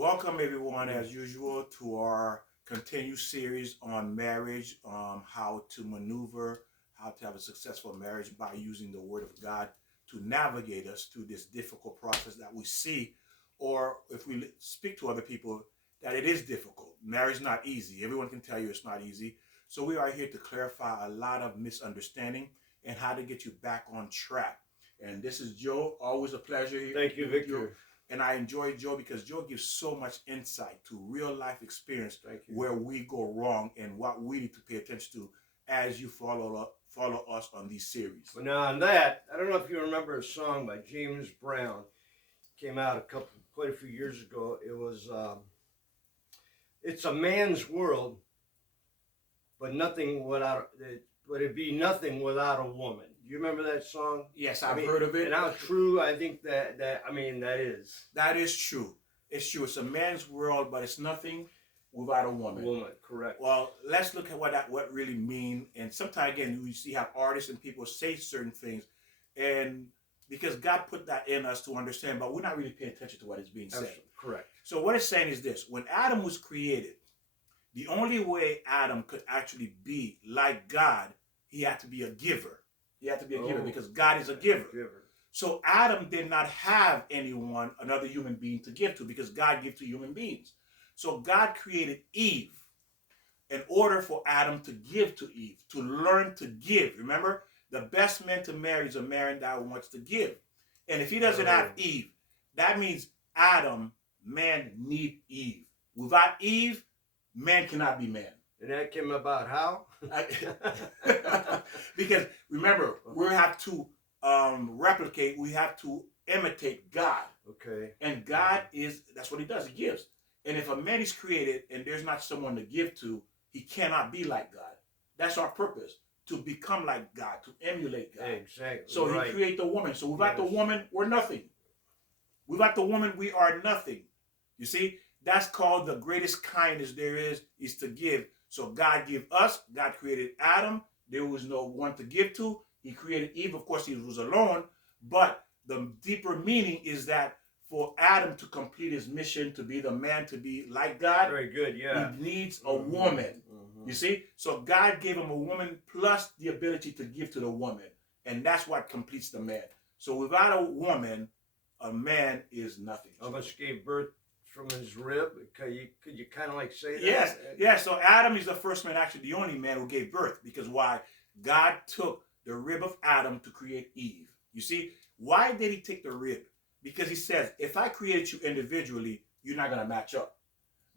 Welcome everyone, as usual, to our continued series on marriage, how to maneuver, how to have a successful marriage by using the Word of God to navigate us through this difficult process that we see, or if we speak to other people, that it is difficult. Marriage is not easy. Everyone can tell you it's not easy. So we are here to clarify a lot of misunderstanding and how to get you back on track. And this is Joe. Always a pleasure here. Thank you, Victor. And I enjoy Joe because Joe gives so much insight to real life experience where we go wrong and what we need to pay attention to as you follow us on these series. Well, now on that, I don't know if you remember a song by James Brown. Came out quite a few years ago. It was, it's a man's world, but it'd be nothing without a woman. Do you remember that song? Yes, I've heard of it. And how true I think that is. That is true. It's true. It's a man's world, but it's nothing without a woman. Woman, correct. Well, let's look at what really mean. And sometimes, again, we see how artists and people say certain things, and because God put that in us to understand, but we're not really paying attention to what is being said. Absolutely. Correct. So what it's saying is this: when Adam was created, the only way Adam could actually be like God, he had to be a giver. He had to be a giver because God is a giver. So Adam did not have another human being to give to, because God gives to human beings. So God created Eve in order for Adam to give to Eve, to learn to give. Remember, the best man to marry is a man that wants to give. And if he doesn't have Eve, that means man need Eve. Without Eve, man cannot be man. And that came about how? Because remember, we have to replicate, we have to imitate God. Okay. And God that's what he does, he gives. And if a man is created and there's not someone to give to, he cannot be like God. That's our purpose, to become like God, to emulate God. Exactly. So he created the woman. So without the woman, we're nothing. Without the woman, we are nothing. You see, that's called the greatest kindness there is to give. So God gave us, God created Adam. There was no one to give to. He created Eve. Of course, he was alone. But the deeper meaning is that for Adam to complete his mission, to be the man, to be like God, very good, yeah, he needs a woman. You see? So God gave him a woman plus the ability to give to the woman. And that's what completes the man. So without a woman, a man is nothing. Almost gave birth from his rib. Could you kind of like say that? Yes. Yeah. So Adam is the first man, actually the only man who gave birth. Because why? God took the rib of Adam to create Eve. You see? Why did he take the rib? Because he says, if I created you individually, you're not going to match up.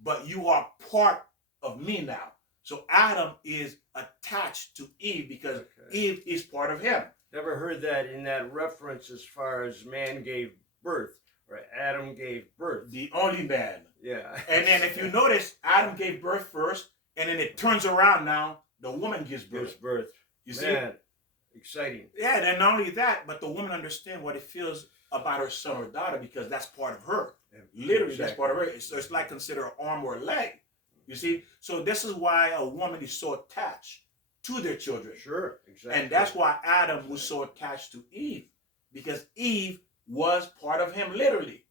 But you are part of me now. So Adam is attached to Eve because Eve is part of him. Never heard that in that reference as far as man gave birth. Right, Adam gave birth. The only man. Yeah. And then if you notice, Adam gave birth first, and then it turns around now, the woman gives birth. You see? Man, exciting. Yeah, and not only that, but the woman understands what it feels about her son or daughter, because that's part of her. Literally, that's part of her. So it's like consider an arm or a leg. You see? So this is why a woman is so attached to their children. Sure, exactly. And that's why Adam was so attached to Eve, because Eve was part of him, literally.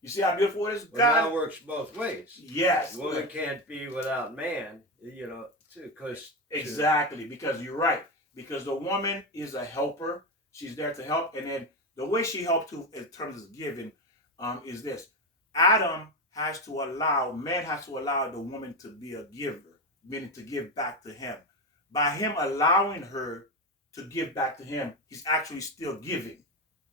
You see how beautiful it is? God, now works both ways. Yes. Woman can't be without man, too, because... Exactly, because you're right. Because the woman is a helper. She's there to help. And then the way she helped to, in terms of giving, is this. Man has to allow the woman to be a giver, meaning to give back to him. By him allowing her to give back to him, he's actually still giving.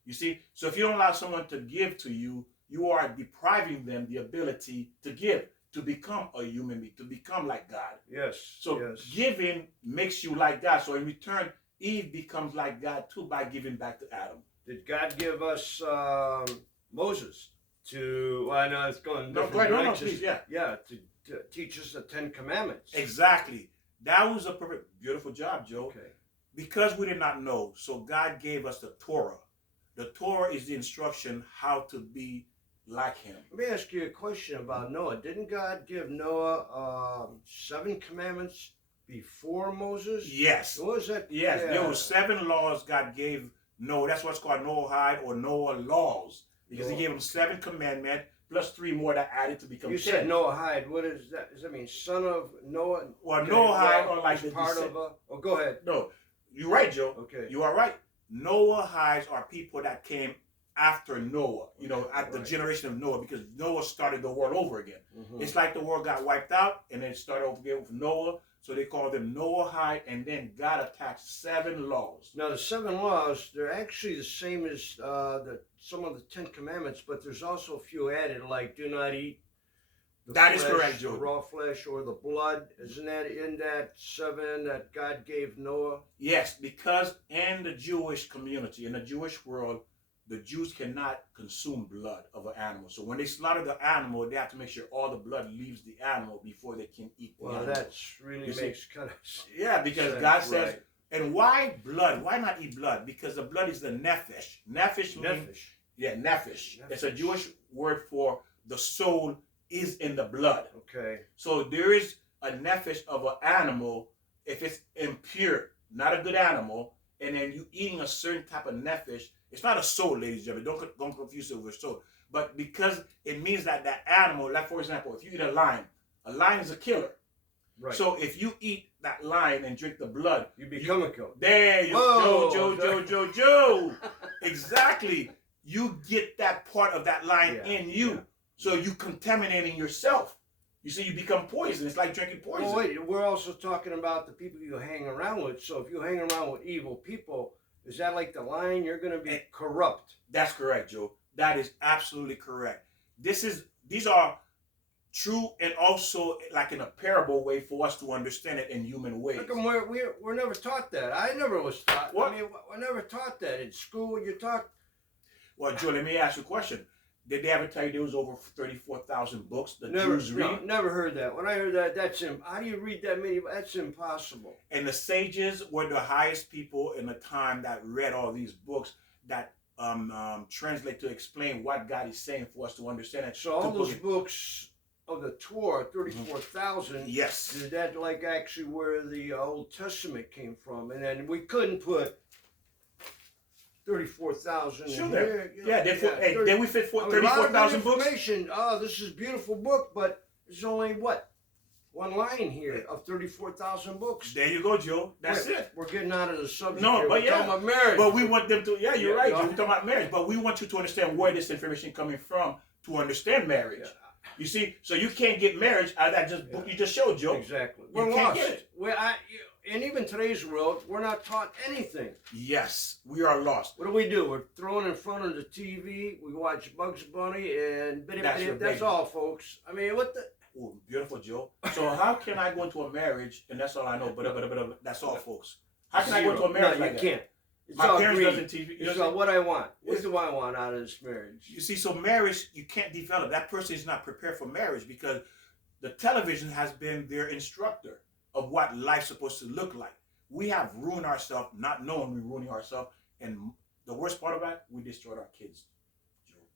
You see? So if you don't allow someone to give to you, you are depriving them the ability to give, to become a human being, to become like God. Yes. So giving makes you like God. So in return, Eve becomes like God too by giving back to Adam. Did God give us Moses to, well, I know it's going different directions. Please, to teach us the 10 Commandments. Exactly. That was a beautiful job, Joe. Okay. Because we did not know, so God gave us the Torah. The Torah is the instruction how to be like him. Let me ask you a question about Noah. Didn't God give Noah 7 commandments before Moses? Yes. What was that? Yes, there were 7 laws God gave Noah. That's what's called Noahide or Noah laws. Because he gave him 7 commandments plus 3 more that added to become 10. You said Noahide. What is that? Does that mean son of Noah? Well, Noahide are like the part of a. Oh, go ahead. No, you're right, Joe. Okay. You are right. Noahides are people that came after Noah, at the generation of Noah, because Noah started the world over again. Mm-hmm. It's like the world got wiped out and then started over again with Noah. So they call them Noahide, and then God attached 7 laws. Now the 7 laws, they're actually the same as some of the 10 commandments, but there's also a few added, like do not eat that flesh, is correct, Joe. The raw flesh or the blood. Isn't that in that 7 that God gave Noah? Yes, because in the Jewish community, in the Jewish world, the Jews cannot consume blood of an animal. So when they slaughter the animal, they have to make sure all the blood leaves the animal before they can eat the animal. Well, that's really makes kind of yeah, because sense, God says, right. And why blood? Why not eat blood? Because the blood is the nephesh. Nephesh means, nephesh. It's a Jewish word for the soul is in the blood. Okay. So there is a nephesh of an animal if it's impure, not a good animal, and then you eating a certain type of nephesh. It's not a soul, ladies and gentlemen. Don't confuse it with soul. But because it means that that animal, like for example, if you eat a lion is a killer. Right. So if you eat that lion and drink the blood, you become a killer. There you go, Joe. Exactly. You get that part of that lion in you. Yeah. So you contaminating yourself. You see, you become poison. It's like drinking poison. Oh, wait, we're also talking about the people you hang around with. So if you hang around with evil people, is that like the lion? You're going to be corrupt. That's correct, Joe. That is absolutely correct. These are true and also like in a parable way for us to understand it in human ways. Look, we're never taught that. I never was taught. What? I mean, we're never taught that in school. You taught. Well, Joe, let me ask you a question. Did they ever tell you there was over 34,000 books the never, Jews read? No, never heard that. When I heard that, how do you read that many? That's impossible. And the sages were the highest people in the time that read all these books that translate to explain what God is saying for us to understand it. So all those books of the Torah, 34,000. Yes. Is that like actually where the Old Testament came from? And then we couldn't put 34,000 sure in here. Yeah, then we fit 34,000 books. Oh, this is a beautiful book, but there's only what? One line here of 34,000 books. There you go, Joe. That's it. We're getting out of the subject. No, here. but we're talking about marriage. But we want them to. Yeah, you're right. No. We're talking about marriage, but we want you to understand where this information coming from to understand marriage. Yeah. You see, so you can't get marriage out of that book you just showed, Joe. Exactly. We're lost. And even today's world, we're not taught anything. Yes, we are lost. What do? We're thrown in front of the TV. We watch Bugs Bunny, and that's all, folks. I mean, what the? Oh, beautiful, Joe. So how can I go into a marriage, and that's all I know, but that's all, folks. How can I go into a marriage like that? You can't. It's my all parents greedy. doesn't TV. It's all what I want. What do I want out of this marriage? You see, so marriage, you can't develop. That person is not prepared for marriage because the television has been their instructor of what life's supposed to look like. We have ruined ourselves, not knowing we're ruining ourselves, and the worst part of that, we destroyed our kids.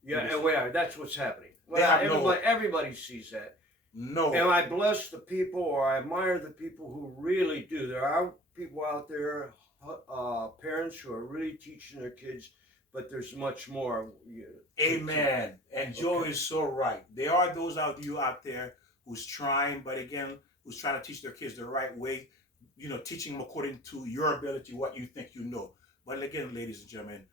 Yeah, and we are. That's what's happening. Well, everybody sees that. No. And I bless the people, or I admire the people who really do. There are people out there, parents who are really teaching their kids, but there's much more. Amen. And Joe is so right. There are those out there who's trying, but again, who's trying to teach their kids the right way, teaching them according to your ability, what you think you know. But again, ladies and gentlemen,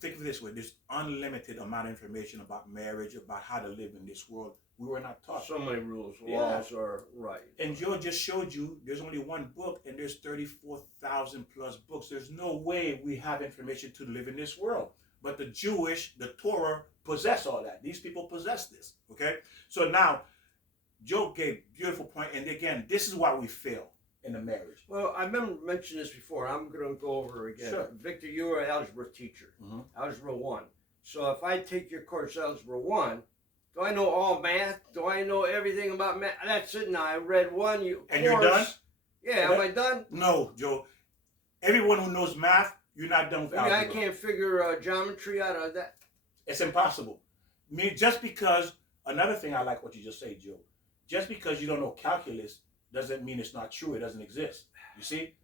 think of it this way, there's unlimited amount of information about marriage, about how to live in this world. We were not taught. So many rules, laws are right. And Joe just showed you there's only one book and there's 34,000 plus books. There's no way we have information to live in this world. But the Torah possess all that. These people possess this, okay? So now, Joe gave a beautiful point, and again, this is why we fail in the marriage. Well, I remember mentioning this before. I'm going to go over it again. Sure. Victor, you were an algebra teacher, Algebra 1. So if I take your course, Algebra 1, do I know all math? Do I know everything about math? That's it now. I read one. You're done? Yeah, am I done? No, Joe. Everyone who knows math, you're not done with algebra. I can't figure geometry out of that. It's impossible. Just because, another thing I like what you just said, Joe. Just because you don't know calculus doesn't mean it's not true. It doesn't exist. You see?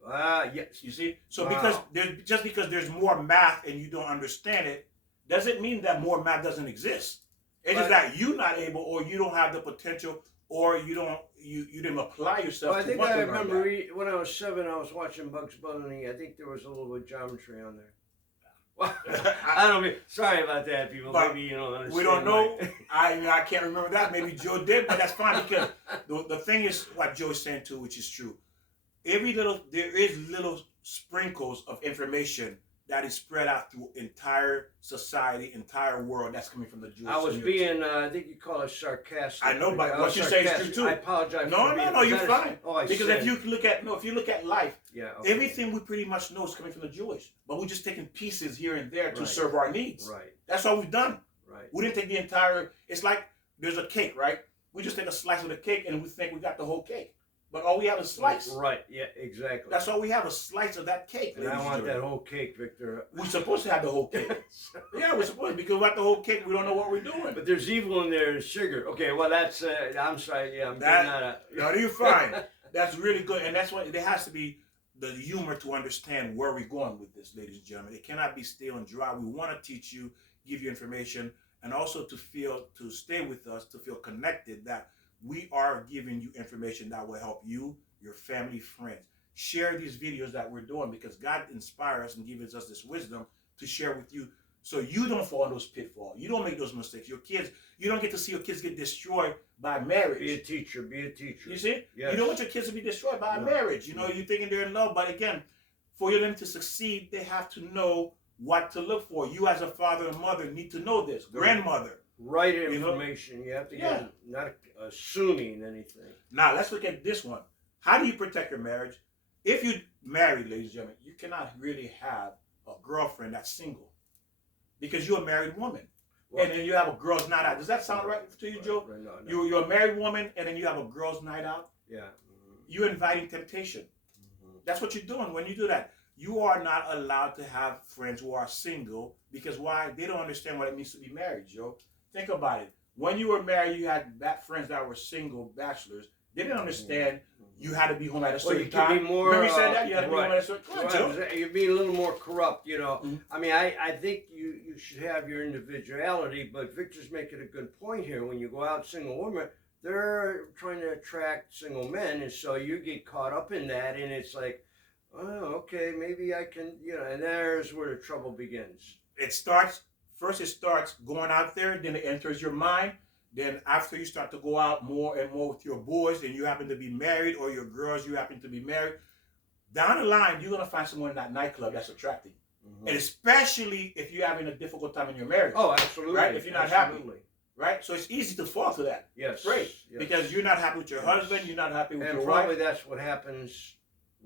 Yes. You see? So because there's more math and you don't understand it, doesn't mean that more math doesn't exist. It's just that you're not able, or you don't have the potential, or you didn't apply yourself. Well, I to think want I to learn remember that. when I was 7, I was watching Bugs Bunny. I think there was a little bit of geometry on there. Well, I don't mean. Sorry about that, people. But maybe you don't understand. we don't know. I can't remember that. Maybe Joe did, but that's fine because the thing is what Joe's saying too, which is true. There is little sprinkles of information that is spread out through entire society, entire world that's coming from the Jewish I was community. being, I think you call it sarcastic. I know, but what you say is true too. I apologize. No, you're fine. Oh, because if you look at life, yeah, okay. everything we pretty much know is coming from the Jewish, but we're just taking pieces here and there to Right. serve our needs. Right. That's all we've done. Right. We didn't take the entire. It's like there's a cake, right? We just take a slice of the cake and we think we got the whole cake, but all we have is a slice. Right. Yeah. Exactly. That's all we have, a slice of that cake. And I want that whole cake, Victor. We're supposed to have the whole cake. Yeah, we're supposed to, because without the whole cake, we don't know what we're doing. But there's evil in there, sugar. Okay, well that's. I'm sorry. Yeah, I'm not. No, you're fine. That's really good, and that's why there has to be the humor to understand where we're going with this, ladies and gentlemen. It cannot be stale and dry. We want to teach you, give you information, and also to stay with us, to feel connected, that we are giving you information that will help you, your family, friends. Share these videos that we're doing because God inspires us and gives us this wisdom to share with you so you don't fall in those pitfalls. You don't make those mistakes. Your kids, you don't get to see your kids get destroyed by marriage. Be a teacher. Be a teacher. You see? Yes. You don't want your kids to be destroyed by marriage. You know, you're thinking they're in love, but again, for them to succeed, they have to know what to look for. You as a father and mother need to know this. Grandmother. Right information. You have to get not assuming anything. Now, let's look at this one. How do you protect your marriage? If you're married, ladies and gentlemen, you cannot really have a girlfriend that's single because you're a married woman. Well, and then you have a girl's night out. Does that sound right to you, Joe? Right, no. You're a married woman and then you have a girl's night out? Yeah. You're inviting temptation. That's what you're doing when you do that. You are not allowed to have friends who are single because why? They don't understand what it means to be married, Joe. Think about it. When you were married, you had friends that were single bachelors. They didn't understand you had to be home at a certain time. Be more, remember you said that? You had to be home at a certain time. You're being a little more corrupt, you know. I mean, I think you should have your individuality, but Victor's making a good point here. When you go out single women, they're trying to attract single men, and so you get caught up in that, and it's like, oh, okay, maybe I can, you know, and there's where the trouble begins. It starts going out there, then it enters your mind. Then after you start to go out more and more with your boys and you happen to be married, or your girls, you happen to be married, down the line, you're going to find someone in that nightclub that's attractive. And especially if you're having a difficult time in your marriage. Oh, absolutely. Right? If you're not happy. Right? So it's easy to fall to that. Yes. Great. Yes. Because you're not happy with your husband, you're not happy with your wife. And probably that's what happens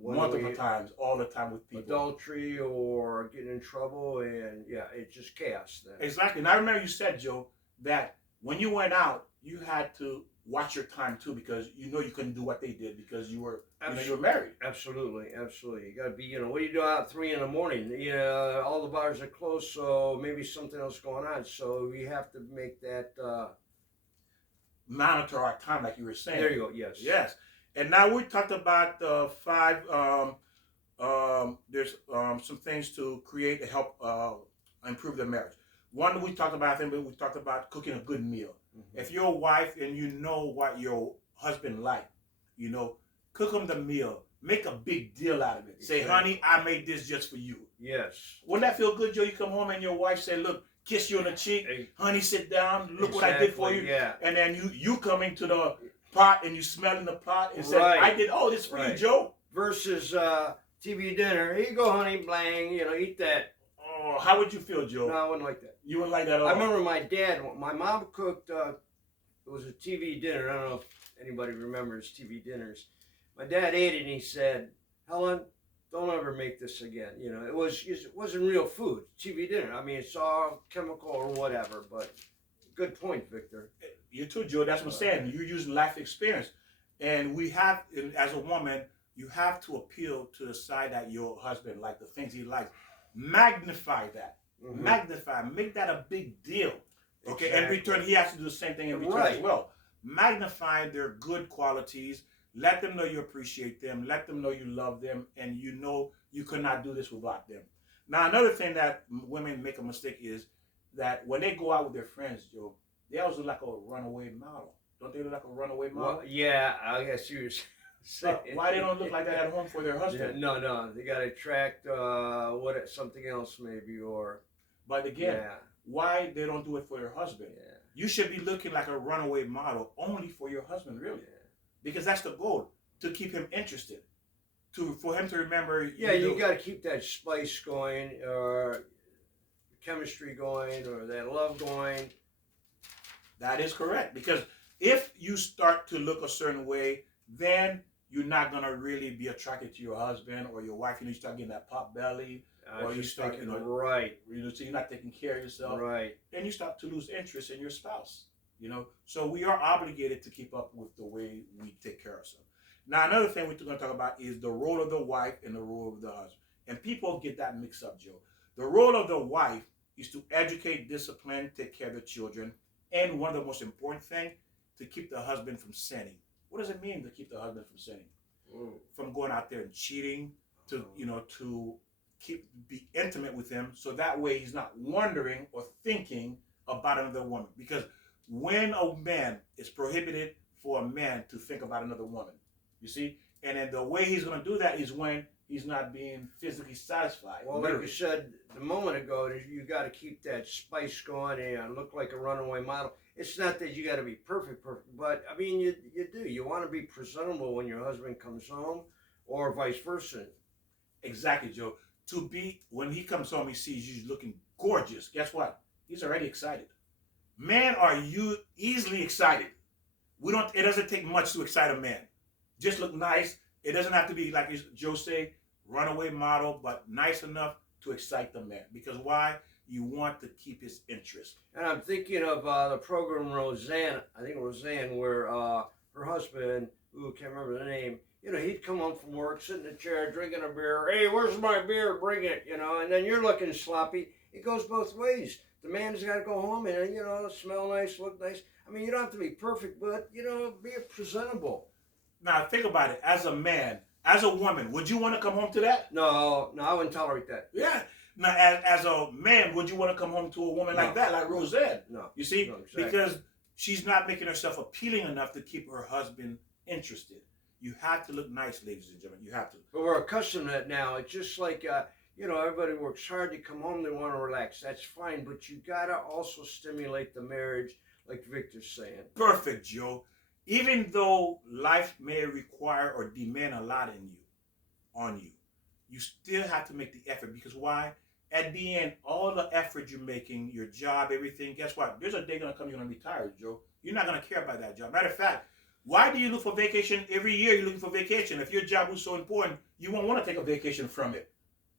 multiple times, all the time with people. Adultery or getting in trouble, and it's just chaos then. Exactly. And I remember you said, Joe, that when you went out, you had to watch your time too, because you couldn't do what they did because you were you were married. Absolutely. You got to be, what do you do out at 3 a.m? All the bars are closed, so maybe something else going on. So we have to make that monitor our time, like you were saying. There you go. Yes. Yes. And now we talked about 5. There's some things to create to help improve the marriage. One we talked about, we talked about cooking a good meal. If you're a wife and you know what your husband like, cook him the meal. Make a big deal out of it. Say, honey, I made this just for you. Yes. Wouldn't that feel good, Joe? You come home and your wife say, look, kiss you on the cheek. Honey, sit down. Look what I did for you. Yeah. And then you come into the pot and you smell in the pot and say, I did all this for you, Joe. Versus TV dinner. Here you go, honey, blang. Eat that. Oh, how would you feel, Joe? No, I wouldn't like that. You wouldn't like that at all? I remember my mom cooked, it was a TV dinner. I don't know if anybody remembers TV dinners. My dad ate it and he said, Helen, don't ever make this again. It wasn't real food, TV dinner. I mean, it's all chemical or whatever, but good point, Victor. You too, Joe. That's what I'm saying. You use life experience. And we have, as a woman, you have to appeal to the side that your husband likes, the things he likes. Magnify that. Magnify. Make that a big deal. Okay. In return, he has to do the same thing in return as well. Magnify their good qualities. Let them know you appreciate them. Let them know you love them. And you could not do this without them. Now, another thing that women make a mistake is that when they go out with their friends, Joe, they always look like a runaway model. Don't they look like a runaway model? Well, yeah, I guess you were saying. Why they don't look like that at home for their husband? Yeah, no, they got to attract something else maybe, or. But again, Yeah. why they don't do it for their husband? Yeah. You should be looking like a runaway model only for your husband, really, because that's the goal, to keep him interested, for him to remember. Yeah, you got to keep that spice going, or chemistry going, or that love going. That is correct, because if you start to look a certain way, then you're not gonna really be attracted to your husband or your wife. You start getting that pot belly, or you start, right. So you're not taking care of yourself, right? Then you start to lose interest in your spouse. So we are obligated to keep up with the way we take care of ourselves. Now, another thing we're going to talk about is the role of the wife and the role of the husband. And people get that mixed up, Joe. The role of the wife is to educate, discipline, take care of the children, and one of the most important things, to keep the husband from sinning. What does it mean to keep the husband from sinning? From going out there and cheating, to be intimate with him, so that way he's not wondering or thinking about another woman. Because when a man, it's prohibited for a man to think about another woman, you see, and then the way he's going to do that is when he's not being physically satisfied. Well, like you said a moment ago, you got to keep that spice going and look like a runaway model. It's not that you got to be perfect, but I mean, you do. You want to be presentable when your husband comes home, or vice versa. Exactly, Joe. When he comes home, he sees you looking gorgeous. Guess what? He's already excited. Men are easily excited. It doesn't take much to excite a man. Just look nice. It doesn't have to be, like Joe say, runaway model, but nice enough to excite the man. Because why? You want to keep his interest. And I'm thinking of the program Roseanne, where her husband, who can't remember the name, he'd come home from work, sit in a chair, drinking a beer. Hey, where's my beer? Bring it, and then you're looking sloppy. It goes both ways. The man's got to go home and, smell nice, look nice. I mean, you don't have to be perfect, but, be presentable. Now, think about it. As a man, as a woman, would you want to come home to that? No, I wouldn't tolerate that. Yeah. Now, as a man, would you want to come home to a woman like that, like Roseanne? No. You see? No, exactly. Because she's not making herself appealing enough to keep her husband interested. You have to look nice, ladies and gentlemen. You have to. But we're accustomed to that now. It's just like, everybody works hard. They come home, they want to relax. That's fine. But you got to also stimulate the marriage, like Victor's saying. Perfect, Joe. Even though life may require or demand a lot on you, you still have to make the effort. Because why? At the end, all the effort you're making, your job, everything, guess what? There's a day going to come you're going to retire, Joe. You're not going to care about that job. Matter of fact, why do you look for vacation? Every year you're looking for vacation. If your job was so important, you won't want to take a vacation from it.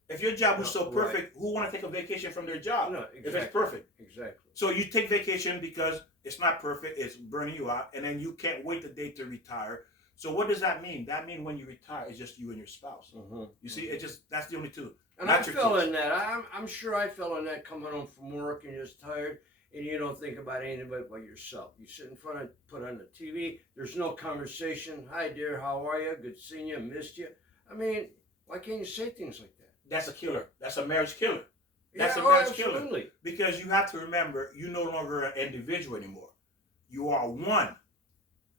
If your job was so perfect, who want to take a vacation from their job? No, exactly. If it's perfect. Exactly. So you take vacation because it's not perfect, it's burning you out, and then you can't wait the day to retire. So what does that mean? That means when you retire, it's just you and your spouse. Mm-hmm. You see, that's the only two. And I fell in that. I'm sure I fell in that, coming home from work and you're just tired and you don't think about anybody but yourself. You sit in front of, put on the TV, there's no conversation. Hi dear, how are you? Good seeing you, missed you. I mean, why can't you say things like that? That's a killer. That's a marriage killer. That's a marriage absolutely. Killer. Because you have to remember, you're no longer an individual anymore. You are one.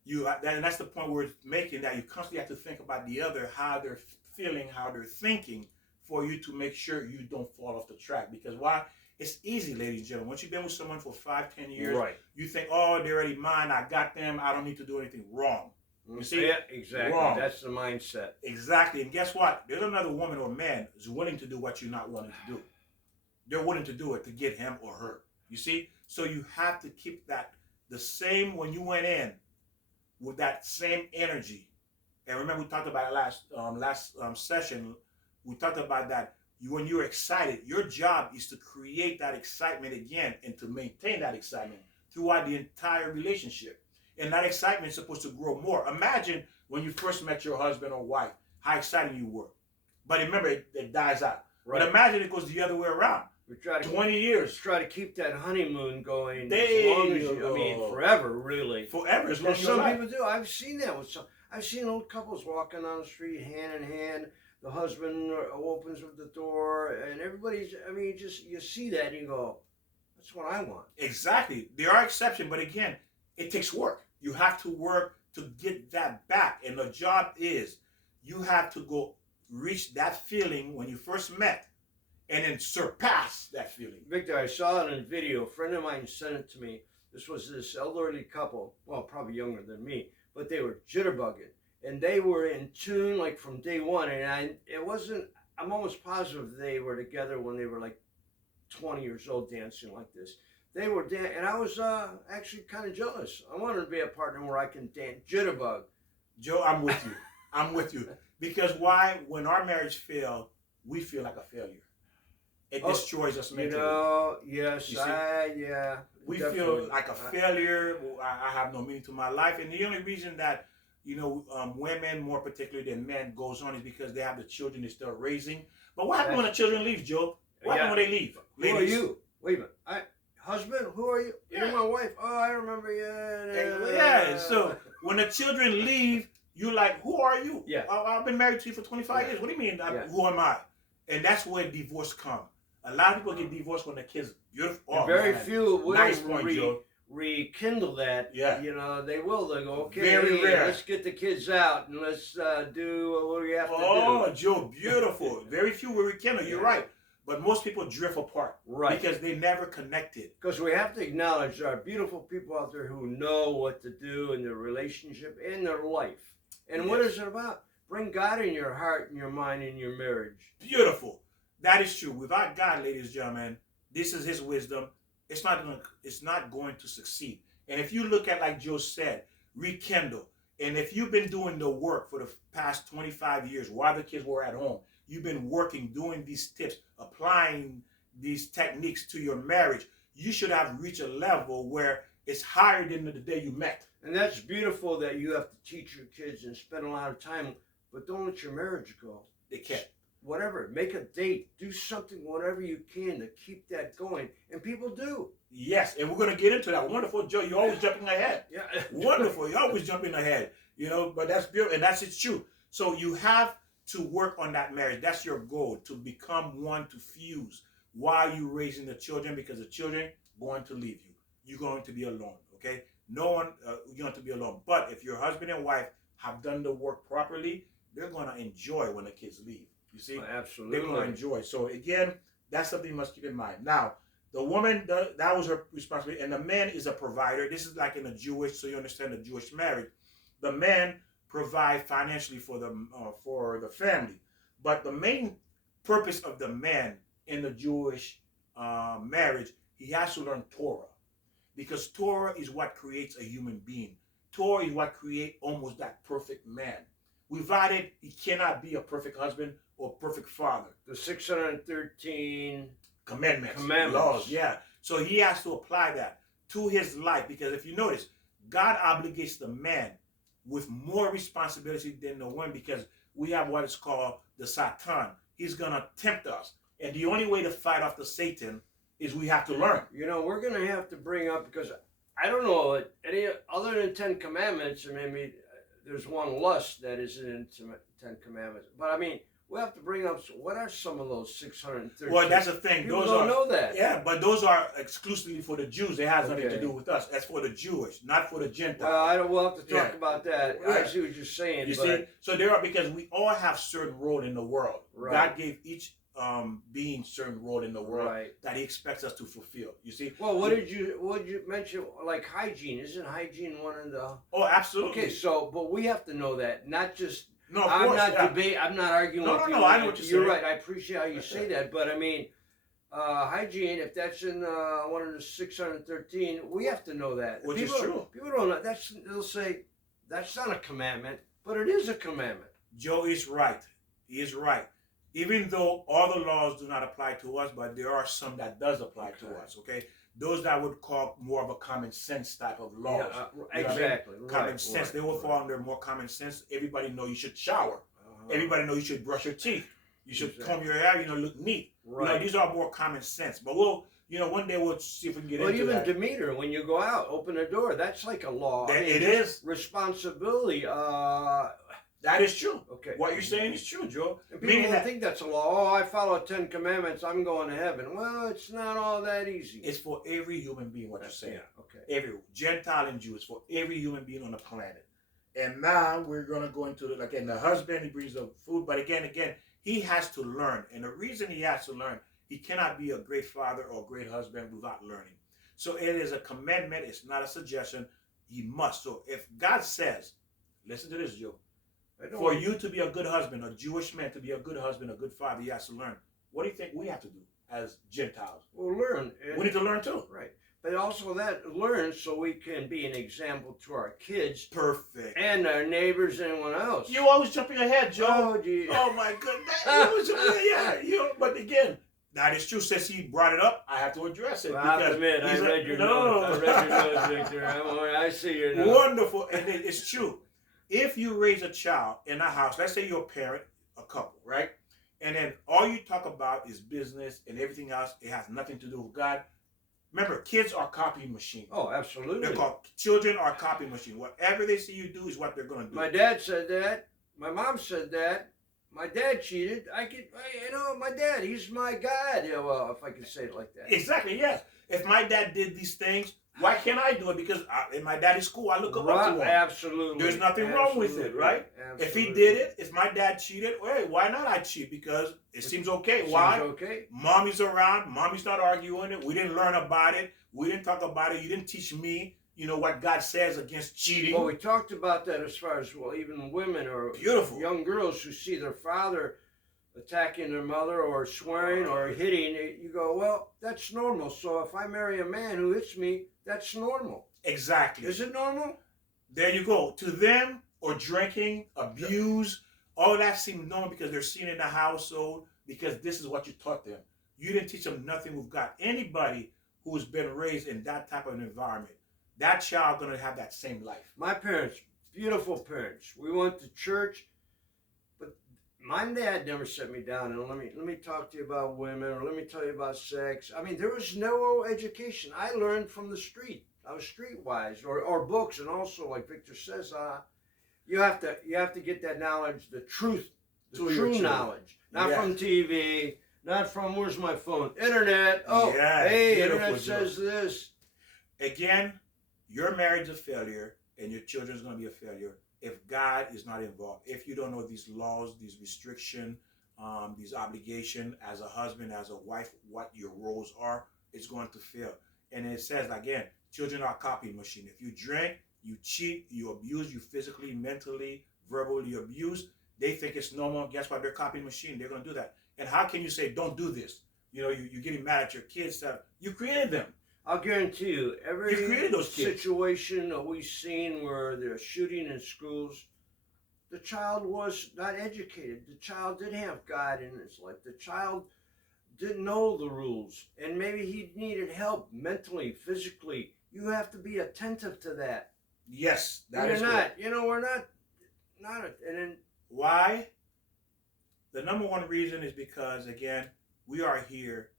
And that's the point we're making, that you constantly have to think about the other, how they're feeling, how they're thinking, for you to make sure you don't fall off the track. Because why? It's easy, ladies and gentlemen. Once you've been with someone for 5, 10 years, you think, oh, they're already mine. I got them. I don't need to do anything wrong. You see? Yeah, exactly. Wrong. That's the mindset. Exactly. And guess what? There's another woman or man who's willing to do what you're not willing to do. They're willing to do it to get him or her. You see? So you have to keep that the same when you went in, with that same energy. And remember, we talked about it last session. We talked about that. When you're excited, your job is to create that excitement again and to maintain that excitement throughout the entire relationship. And that excitement is supposed to grow more. Imagine when you first met your husband or wife, how excited you were. But remember, it dies out. Right. But imagine it goes the other way around. We try to 20 years. Try to keep that honeymoon going as long as you, I mean, forever, really. Forever, as long as some people do. I've seen that with some. I've seen old couples walking down the street hand in hand. The husband opens up the door, and everybody's. I mean, you see that, and you go, That's what I want. Exactly. There are exceptions, but again, it takes work. You have to work to get that back. And the job is you have to go reach that feeling when you first met and then surpass that feeling. Victor, I saw it in a video. A friend of mine sent it to me. This was this elderly couple, well, probably younger than me, but they were jitterbugging. And they were in tune like from day one. And I'm almost positive they were together when they were like 20 years old dancing like this. They were and I was actually kind of jealous. I wanted to be a partner where I can dance jitterbug. Joe, I'm with you. I'm with you. Because why? When our marriage failed, we feel like a failure. It destroys us mentally. Yes, yeah. We feel like a failure. I have no meaning to my life. And the only reason that, women, more particularly than men, goes on is because they have the children they start raising. But what happens when the children leave, Joe? What happens when they leave? Who are you? Wait a minute. Husband, who are you? You're my wife. Oh, I remember you. Yeah. So when the children leave, you're like, who are you? Yeah. I've been married to you for 25 years. What do you mean? Who am I? And that's where divorce comes. A lot of people get divorced when the kids beautiful. Oh, very few will nice point, Joe. Rekindle that. Yeah. They will. They go, okay, very rare. Let's get the kids out and let's do what we have to do. Oh, Joe, beautiful. Very few will rekindle. You're right. But most people drift apart. Right. Because they never connected. Because we have to acknowledge there are beautiful people out there who know what to do in their relationship and their life. And what is it about? Bring God in your heart and your mind in your marriage. Beautiful. That is true. Without God, ladies and gentlemen, this is his wisdom. It's not going to succeed. And if you look at, like Joe said, rekindle. And if you've been doing the work for the past 25 years while the kids were at home, you've been working, doing these tips, applying these techniques to your marriage, you should have reached a level where it's higher than the day you met. And that's beautiful that you have to teach your kids and spend a lot of time, but don't let your marriage go. They can't. Whatever, make a date, do something, whatever you can to keep that going. And people do. Yes, and we're going to get into that. Wonderful, Joe. You're always jumping ahead. Yeah. Wonderful. You're always jumping ahead. But that's beautiful, and that's it's true. So you have to work on that marriage. That's your goal, to become one, to fuse while you're raising the children, because the children are going to leave you. You're going to be alone, okay? No one, you're going to be alone. But if your husband and wife have done the work properly, they're going to enjoy when the kids leave. You see? Absolutely. They're going to enjoy. So again, that's something you must keep in mind. Now, the woman, that was her responsibility, and the man is a provider. This is like in a Jewish, so you understand the Jewish marriage. The man provide financially for the family, but the main purpose of the man in the Jewish marriage, he has to learn Torah, because Torah is what creates a human being. Torah is what creates almost that perfect man. Without it, he cannot be a perfect husband or perfect father. The 613 commandments, laws, yeah. So he has to apply that to his life, because if you notice, God obligates the man with more responsibility than the woman, because we have what is called the Satan. He's going to tempt us. And the only way to fight off the Satan is we have to learn. We're going to have to bring up, because I don't know any other than 10 commandments, and maybe there's one lust that isn't in 10 commandments. But I mean, we have to bring up, what are some of those 613? Well, that's the thing. People don't know that. Yeah, but those are exclusively for the Jews. It has nothing to do with us. That's for the Jewish, not for the Gentiles. We'll have to talk about that. Yeah. I see what you're saying. You see? So there are, because we all have certain role in the world. Right. God gave each being certain role in the world that he expects us to fulfill. You see? Well, what did you mention? Like hygiene. Isn't hygiene one of the... Oh, absolutely. Okay, so, but we have to know that, not just... No, of course, I'm not arguing with you. No, I know what you're saying. You're right. I appreciate how you say that. But I mean, hygiene, if that's in one of the 613, we have to know that. Which is true. People don't know. They'll say, that's not a commandment, but it is a commandment. Joe is right. He is right. Even though all the laws do not apply to us, but there are some that does apply to us, okay? Those that would call more of a common sense type of laws. Yeah, exactly. Common sense. They will fall under more common sense. Everybody know you should shower. Everybody know you should brush your teeth. You should comb your hair, look neat. Right. These are more common sense. But we'll, one day we'll see if we can get into that. Even Demeter, when you go out, open the door. That's like a law. It is. Responsibility. That is true. Okay. What you're saying is true, Joe. And people don't think that's a law. Oh, I follow 10 commandments, I'm going to heaven. Well, it's not all that easy. It's for every human being, what you're saying. Yeah, okay. Every Gentile and Jew. It's for every human being on the planet. And now we're going to go into, again, the husband, he brings the food. But again, he has to learn. And the reason he has to learn, he cannot be a great father or a great husband without learning. So it is a commandment. It's not a suggestion. He must. So if God says, listen to this, Joe. For you to be a good husband, a Jewish man to be a good husband, a good father, he has to learn. What do you think we have to do as Gentiles? Well, learn. We need to learn too. Right. But also that learn so we can be an example to our kids. Perfect. And our neighbors and anyone else. You always jumping ahead, Joe. Oh, geez. Oh my goodness. But again, that is true. Since he brought it up, I have to address it. Well, I have to admit, I read your notes. I read your notes, Victor. I see your notes. Wonderful. And it's true. If you raise a child in a house, let's say you're a parent, a couple, right? And then all you talk about is business and everything else. It has nothing to do with God. Remember, kids are copying machines. Oh, absolutely. They're called children are copying machines. Whatever they see you do is what they're going to do. My dad said that. My mom said that. My dad cheated. My dad, he's my God. Yeah, well, if I could say it like that. Exactly, yes. If my dad did these things, why can't I do it? Because in my daddy's school, I look up to him. Absolutely. There's nothing wrong with it, right? Absolutely. If he did it, if my dad cheated, hey, why not I cheat? Because it seems okay. Why? Okay. Mommy's around. Mommy's not arguing it. We didn't learn about it. We didn't talk about it. You didn't teach me, what God says against cheating. Well, we talked about that as far as, even women or beautiful young girls who see their father attacking their mother or swearing or hitting. You go, well, that's normal. So if I marry a man who hits me, that's normal. Exactly. Is it normal? There you go. To them, or drinking, abuse, all that seems normal because they're seen in the household, because this is what you taught them. You didn't teach them nothing with God. Anybody who's been raised in that type of an environment, that child going to have that same life. My parents, beautiful parents. We went to church, but my dad never set me down and let me talk to you about women, or let me tell you about sex. I mean, there was no education. I learned from the street. I was streetwise, or books, and also, like Victor says, you have to get that knowledge, the truth, the true knowledge, not from TV, not from where's my phone, internet. Oh, yeah, hey, internet says this. Again, your marriage is a failure, and your children's going to be a failure if God is not involved. If you don't know these laws, these restrictions, these obligations as a husband, as a wife, what your roles are, it's going to fail. And it says, again, children are a copying machine. If you drink, you cheat, you abuse, you physically, mentally, verbally abuse, they think it's normal. Guess what? They're a copying machine. They're going to do that. And how can you say, don't do this? You're getting mad at your kids. You created them. I'll guarantee you, every situation that we've seen where there's shooting in schools, the child was not educated. The child didn't have God in his life. The child didn't know the rules. And maybe he needed help mentally, physically. You have to be attentive to that. Yes, that is not. We're not. And then why? The number one reason is because, again, we are here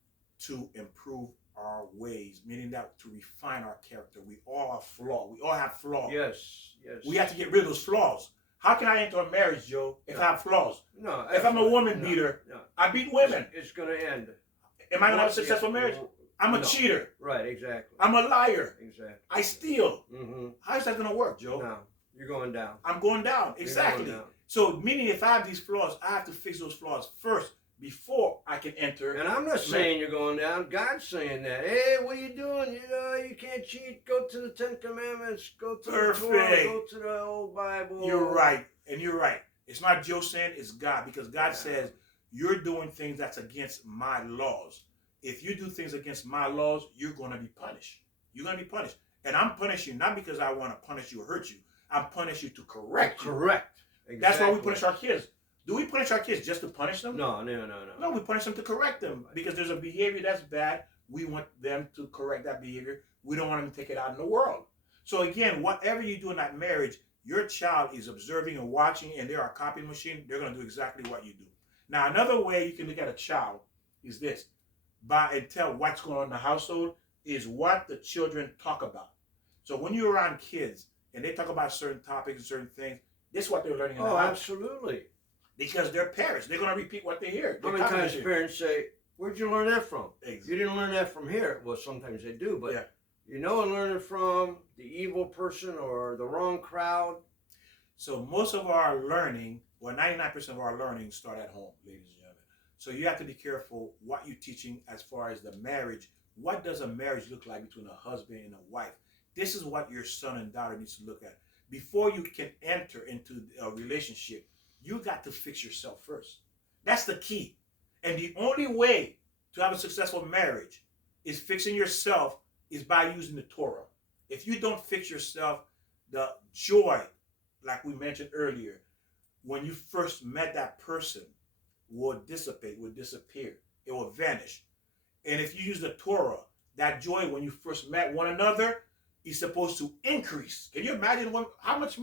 to improve our ways, meaning that to refine our character. We all are flawed. We all have flaws. Yes. We have to get rid of those flaws. How can I enter a marriage, Joe, if I have flaws? No. If I'm a woman beater, I beat women. It's going to end. Am I going to have a successful marriage? I'm a cheater. Right, exactly. I'm a liar. Exactly. I steal. Mm-hmm. How is that going to work, Joe? No, you're going down. I'm going down. Exactly. Going down. So, meaning if I have these flaws, I have to fix those flaws first before I can enter. And I'm not saying you're going down. God's saying that. Hey, what are you doing? You can't cheat. Go to the 10 Commandments. Go to the Torah. Go to the old Bible. You're right. And you're right. It's not Joe saying, it's God. Because God says, you're doing things that's against my laws. If you do things against my laws, you're going to be punished. You're going to be punished. And I'm punishing you not because I want to punish you or hurt you. I'm punishing you to correct you. Correct. Exactly. That's why we punish our kids. Do we punish our kids just to punish them? No. No, we punish them to correct them. Because there's a behavior that's bad. We want them to correct that behavior. We don't want them to take it out in the world. So again, whatever you do in that marriage, your child is observing and watching, and they're a copying machine. They're going to do exactly what you do. Now, another way you can look at a child is this. And tell what's going on in the household is what the children talk about. So when you're around kids and they talk about certain topics and certain things, This is what they're learning in the Oh, house. absolutely. Because they're parents. They're going to repeat what they hear. How many times parents say, where'd you learn that from? Exactly. You didn't learn that from here. Well, sometimes they do, but Yeah. you know, and learn it from the evil person or the wrong crowd. So most of our learning, well, 99% of our learning start at home, ladies and gentlemen. So you have to be careful what you're teaching as far as the marriage. What does a marriage look like between a husband and a wife? This is what your son and daughter needs to look at. Before you can enter into a relationship, you got to fix yourself first. That's the key. And the only way to have a successful marriage is fixing yourself is by using the Torah. If you don't fix yourself, the joy, like we mentioned earlier, when you first met that person will dissipate, will disappear. It will vanish. And if you use the Torah, that joy when you first met one another is supposed to increase. Can you imagine how much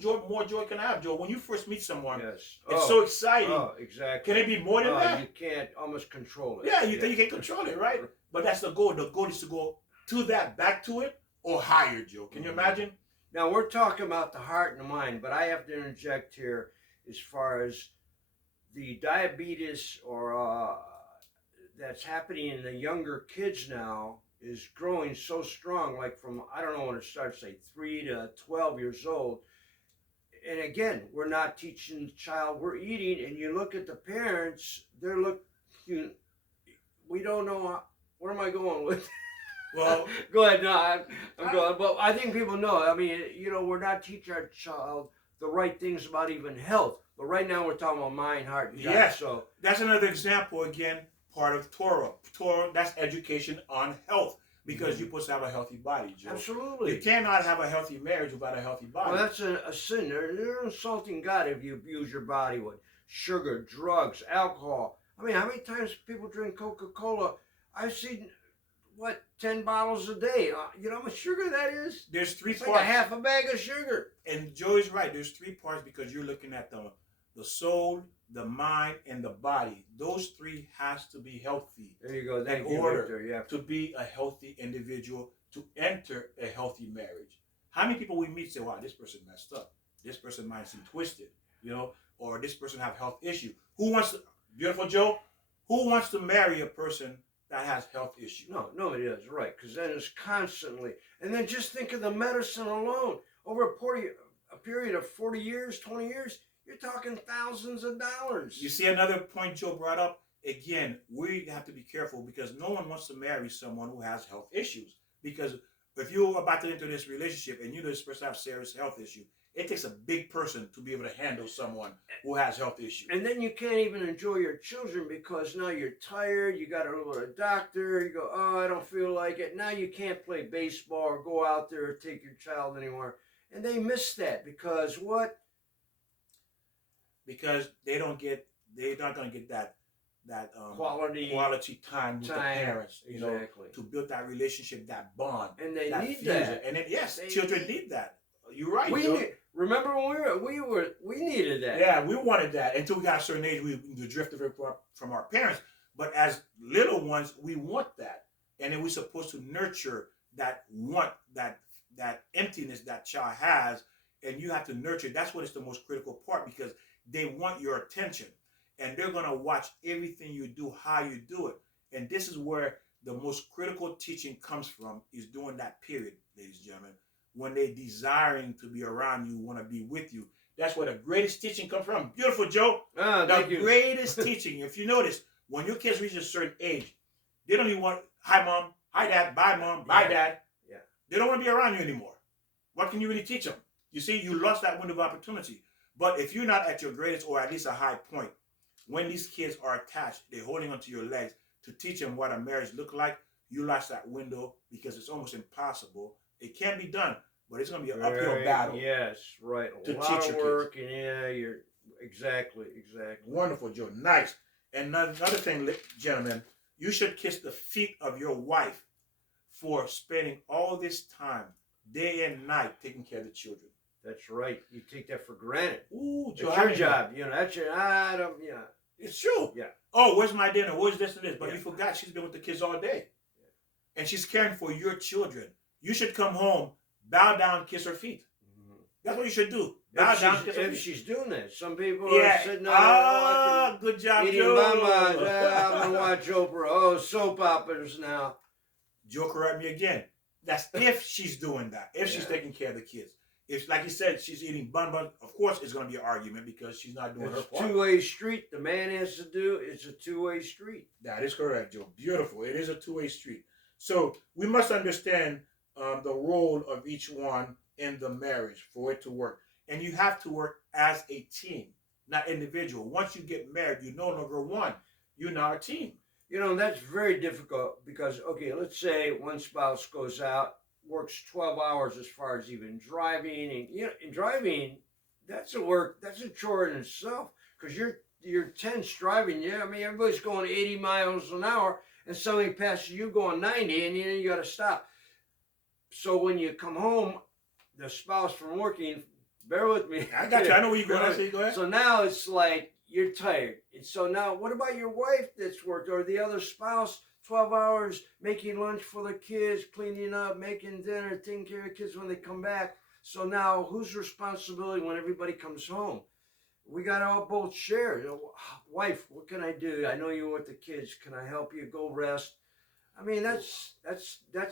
joy, more joy can I have, Joe? When you first meet someone, yes. It's so exciting. Oh, exactly. Can it be more than that? You can't almost control it. Yeah, you think you can control it, right? But that's the goal. The goal is to go to that, back to it, or higher, Joe. Can you imagine? Now, we're talking about the heart and the mind, but I have to interject here as far as the diabetes or that's happening in the younger kids now is growing so strong, like from, I don't know when it starts, say 3 to 12 years old. And again, we're not teaching the child, we're eating, and you look at the parents, they're looking, we don't know, where am I going with? Well, go ahead, no, I'm going, but I think people know, I mean, you know, we're not teaching our child the right things about even health, but right now we're talking about mind, heart, and God. Yes, So that's another example, again, part of Torah. Torah, that's education on health, because you're supposed to have a healthy body, Joe. absolutely. You cannot have a healthy marriage without a healthy body. Well, that's a sin. You're insulting God if you abuse your body with sugar, drugs, alcohol. I mean, how many times people drink Coca-Cola? I've seen, 10 bottles a day. You know how much sugar that is? There's three It's parts. like a half a bag of sugar. And Joey's right. There's 3 parts because you're looking at the soul, the mind, and the body. Those 3 has to be healthy. There you go. Thank in you, order Victor. Yeah. to be a healthy individual, to enter a healthy marriage. How many people we meet say, wow, this person messed up. This person might seem twisted, you know, or this person have health issue. Who wants to, beautiful Joe, who wants to marry a person that has health issues? No, nobody does, right, because then it's constantly. And then just think of the medicine alone. Over a period of 40 years, 20 years, you're talking thousands of dollars. You see another point Joe brought up? Again, we have to be careful because no one wants to marry someone who has health issues. Because if you're about to enter this relationship and you know this person has serious health issue, it takes a big person to be able to handle someone who has health issues. And then you can't even enjoy your children because now you're tired, you got to go to a doctor, you go, oh, I don't feel like it. Now you can't play baseball or go out there or take your child anywhere. And they miss that because what? Because they're not going to get that quality time with the parents, you know, to build that relationship, that bond. And they that need fusion. that. And then, yes, children need that. You're right. Remember when we needed that. Yeah, we wanted that until we got a certain age. We drifted from our parents. But as little ones, we want that, and then we're supposed to nurture that want, that emptiness that child has, and you have to nurture. That's what is the most critical part because they want your attention, and they're gonna watch everything you do, how you do it, and this is where the most critical teaching comes from. Is during that period, ladies and gentlemen. When they desiring to be around you, want to be with you. That's where the greatest teaching comes from. Beautiful, Joe. The greatest teaching. If you notice, when your kids reach a certain age, they don't even want, hi, mom, hi, dad, bye, mom, bye, dad. Yeah. They don't want to be around you anymore. What can you really teach them? You see, you lost that window of opportunity. But if you're not at your greatest or at least a high point, when these kids are attached, they're holding onto your legs to teach them what a marriage look like, you lost that window because it's almost impossible. It can be done, but it's going to be an uphill battle. Yes, right. A lot of work, and you're exactly. Wonderful, Joe. Nice. And another thing, gentlemen, you should kiss the feet of your wife for spending all this time, day and night, taking care of the children. That's right. You take that for granted. Ooh, Joe, it's your job. You know, that's your. It's true. Yeah. Oh, where's my dinner? Where's this and this? But you forgot she's been with the kids all day, and she's caring for your children. You should come home, bow down, kiss her feet. That's what you should do. Bow down, kiss her If feet. she's doing that. Some people Yeah. are sitting there Good job, eating Joe. mamas. I'm going to watch Oprah. Oh, soap operas now. Joe, correct me again. That's if she's doing that. If she's taking care of the kids. If, like you said, she's eating bun, of course it's going to be an argument because she's not doing her part. It's a two-way street. The man has to do. It's a two-way street. That is correct, Joe. Beautiful. It is a two-way street. So we must understand the role of each one in the marriage for it to work. And you have to work as a team, not individual. Once you get married, you're no longer one. You're now a team. You know, that's very difficult because, okay, let's say one spouse goes out, works 12 hours as far as even driving. And, you know, in driving, that's a work, that's a chore in itself because you're tense driving. Yeah, I mean, everybody's going 80 miles an hour and somebody passes you going 90 and then you got to stop. So when you come home, the spouse from working, bear with me. I got you. I know where you're going. Go ahead. So now it's like you're tired. And so now what about your wife that's worked or the other spouse, 12 hours making lunch for the kids, cleaning up, making dinner, taking care of the kids when they come back. So now whose responsibility when everybody comes home? We got to all both share. You know, wife, what can I do? I know you're with the kids. Can I help you? Go rest. I mean, that's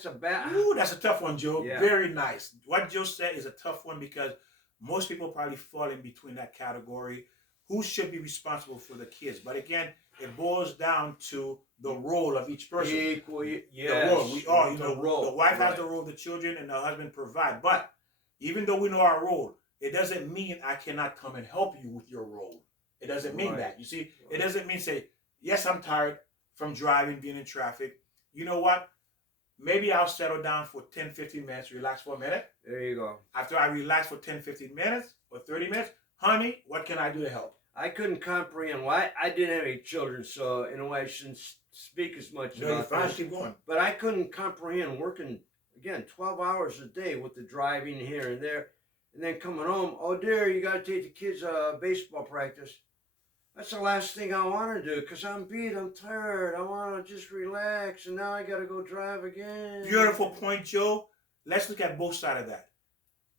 a bad. Ooh, that's a tough one, Joe. Yeah. Very nice. What Joe said is a tough one because most people probably fall in between that category. Who should be responsible for the kids? But again, it boils down to the role of each person. Equal, yes. The role. We all, you know, the role. the wife has the role of the children and the husband provide. But even though we know our role, it doesn't mean I cannot come and help you with your role. It doesn't mean that. You see, it doesn't mean say, yes, I'm tired from driving, being in traffic. You know what? Maybe I'll settle down for 10, 15 minutes, relax for a minute. There you go. After I relax for 10, 15 minutes or 30 minutes, honey, what can I do to help? I couldn't comprehend why I didn't have any children, so in a way I shouldn't speak as much about fine, this. keep going. But I couldn't comprehend working, again, 12 hours a day with the driving here and there, and then coming home, oh dear, you got to take the kids baseball practice. That's the last thing I want to do because I'm beat, I'm tired, I want to just relax, and now I got to go drive again. Beautiful point, Joe. Let's look at both sides of that.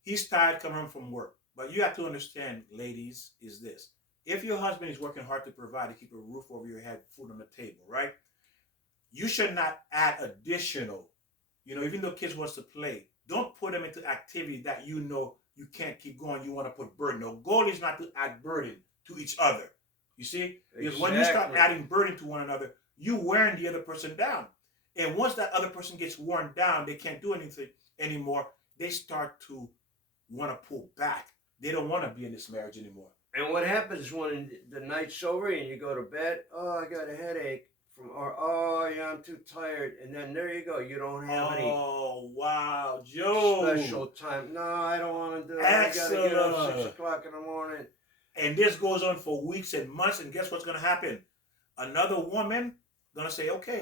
He's tired coming home from work. But you have to understand, ladies, is this. If your husband is working hard to provide, to keep a roof over your head, food on the table, right? You should not add additional, even though kids wants to play, don't put them into activity that you know you can't keep going, you want to put burden. The goal is not to add burden to each other. You see? Because when you start adding burden to one another, you wearing the other person down. And once that other person gets worn down, they can't do anything anymore, they start to want to pull back. They don't want to be in this marriage anymore. And what happens when the night's over and you go to bed? Oh, I got a headache. Oh, yeah, I'm too tired. And then there you go. You don't have any. Oh, wow, Joe. Special time. No, I don't want to do it. Excellent. I got to get up 6 o'clock in the morning. And this goes on for weeks and months. And guess what's going to happen? Another woman going to say, okay.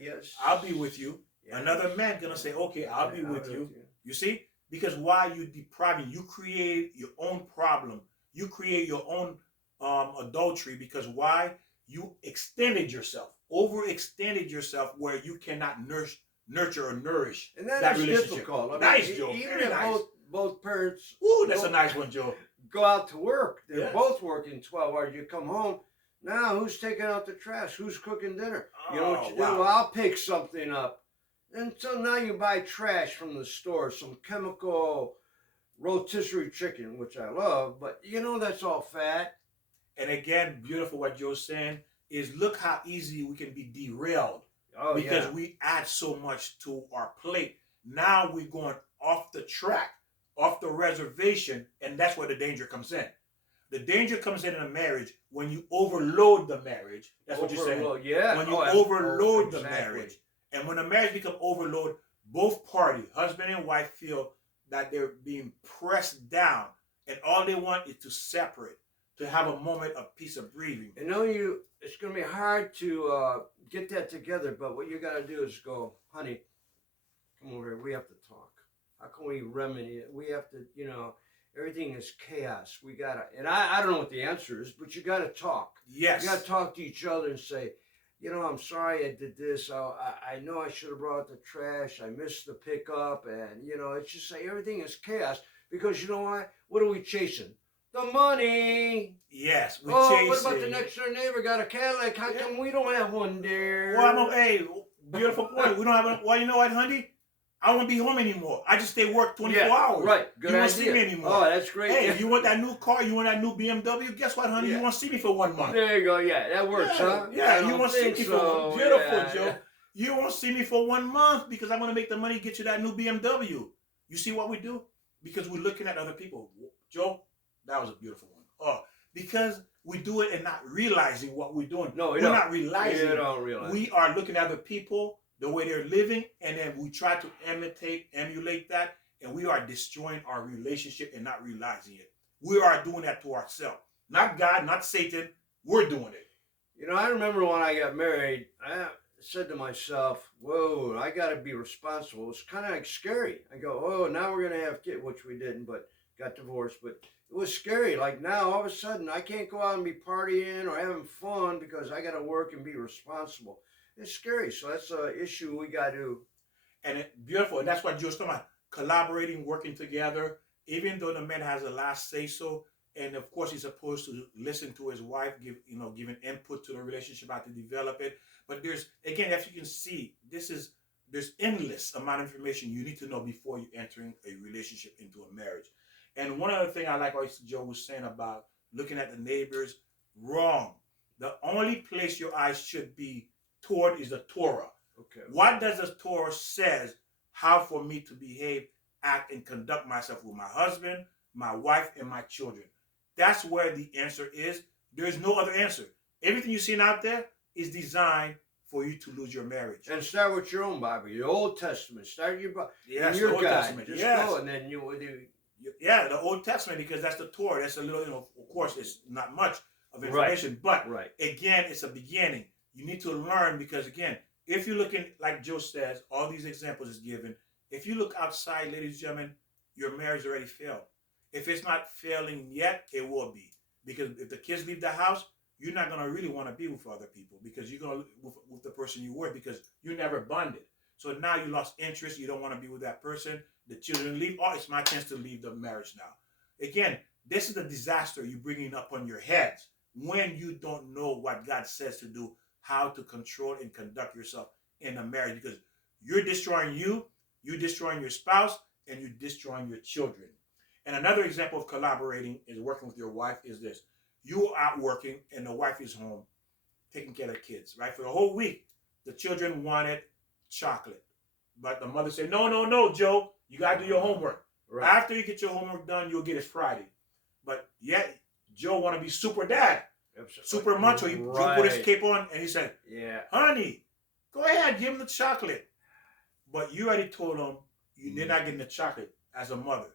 Yes. I'll be with you. Yeah. Another man going to say, okay, I'll be with you. You see? Because why you depriving? You create your own problem. You create your own adultery because why? You extended yourself, overextended yourself where you cannot nurture or nourish and that is relationship. Difficult. I mean, nice, Joe. Even Very if nice. both parents. Ooh, that's a nice one, Joe. Go out to work. They're both working 12 hours. You come home. Now, who's taking out the trash? Who's cooking dinner? You know what you do? Well, I'll pick something up. And so now you buy trash from the store, some chemical rotisserie chicken, which I love, but that's all fat. And again, beautiful what Joe's saying is look how easy we can be derailed because we add so much to our plate. Now we're going off the track, off the reservation, and that's where the danger comes in. The danger comes in a marriage when you overload the marriage. That's what you're saying. Yeah. When you overload the marriage. And when the marriage becomes overload, both parties, husband and wife, feel that they're being pressed down and all they want is to separate, to have a moment of peace of breathing. And it's going to be hard to get that together, but what you got to do is go, honey, come over here. We have to talk. How can we remedy it? We have to, everything is chaos. We got to, and I don't know what the answer is, but you got to talk. Yes. You got to talk to each other and say, I'm sorry I did this. I know I should have brought the trash. I missed the pickup. And, it's just like everything is chaos. Because you know why? What are we chasing? The money. Yes, we Oh, chasing. what about the next door neighbor got a Cadillac? How come we don't have one there? Well, hey, beautiful point. We don't have a, well, you know what, honey? I won't be home anymore. I just stay work 24 hours. Right. Good you won't idea. see me anymore. Oh, that's great. Hey, you want that new car? You want that new BMW? Guess what, honey? You won't see me for 1 month. There you go. Yeah, that works, huh? Yeah, you won't see me for beautiful, Joe. Yeah. You won't see me for 1 month because I'm gonna make the money to get you that new BMW. You see what we do? Because we're looking at other people. Joe, that was a beautiful one. Oh, because we do it and not realizing what we're doing. No, we're not realizing. You don't realize. We are looking at other people, the way they're living, and then we try to emulate that, and we are destroying our relationship and not realizing it. We are doing that to ourselves. Not God, not Satan. We're doing it. You know, I remember when I got married, I said to myself, whoa, I got to be responsible. It's kind of like scary. I go, oh, now we're going to have kids, which we didn't, but got divorced. But it was scary. Like now, all of a sudden, I can't go out and be partying or having fun because I got to work and be responsible. It's scary. So that's an issue we got to. And it's beautiful. And that's what Joe's talking about. Collaborating, working together, even though the man has a last say so. And of course, he's supposed to listen to his wife, giving input to the relationship, how to develop it. But there's, again, as you can see, there's endless amount of information you need to know before you entering a relationship into a marriage. And one other thing I like what Joe was saying about looking at the neighbors, wrong. The only place your eyes should be toward is the Torah. Okay. What does the Torah says how for me to behave, act, and conduct myself with my husband, my wife, and my children? That's where the answer is. There's no other answer. Everything you're seeing out there is designed for you to lose your marriage. And start with your own Bible, your Old Testament. Start your Bible. Yes, your the Old guide. Testament. Just Yes. go, and then you. Yeah, the Old Testament, because that's the Torah. That's a little, of course, it's not much of information, but again, it's a beginning. You need to learn because, again, if you're looking, like Joe says, all these examples is given. If you look outside, ladies and gentlemen, your marriage already failed. If it's not failing yet, it will be. Because if the kids leave the house, you're not going to really want to be with other people because you're going to with the person you were because you never bonded. So now you lost interest. You don't want to be with that person. The children leave. Oh, it's my chance to leave the marriage now. Again, this is the disaster you're bringing up on your heads when you don't know what God says to do, how to control and conduct yourself in a marriage because you're destroying you're destroying your spouse, and you're destroying your children. And another example of collaborating is working with your wife is this. You are out working and the wife is home taking care of the kids, right? For the whole week, the children wanted chocolate. But the mother said, no, Joe, you got to do your homework. Right. After you get your homework done, you'll get it Friday. But yet, Joe want to be super dad, super macho. Joe put his cape on and he said, honey, go ahead, give him the chocolate. But you already told him you're not getting the chocolate as a mother.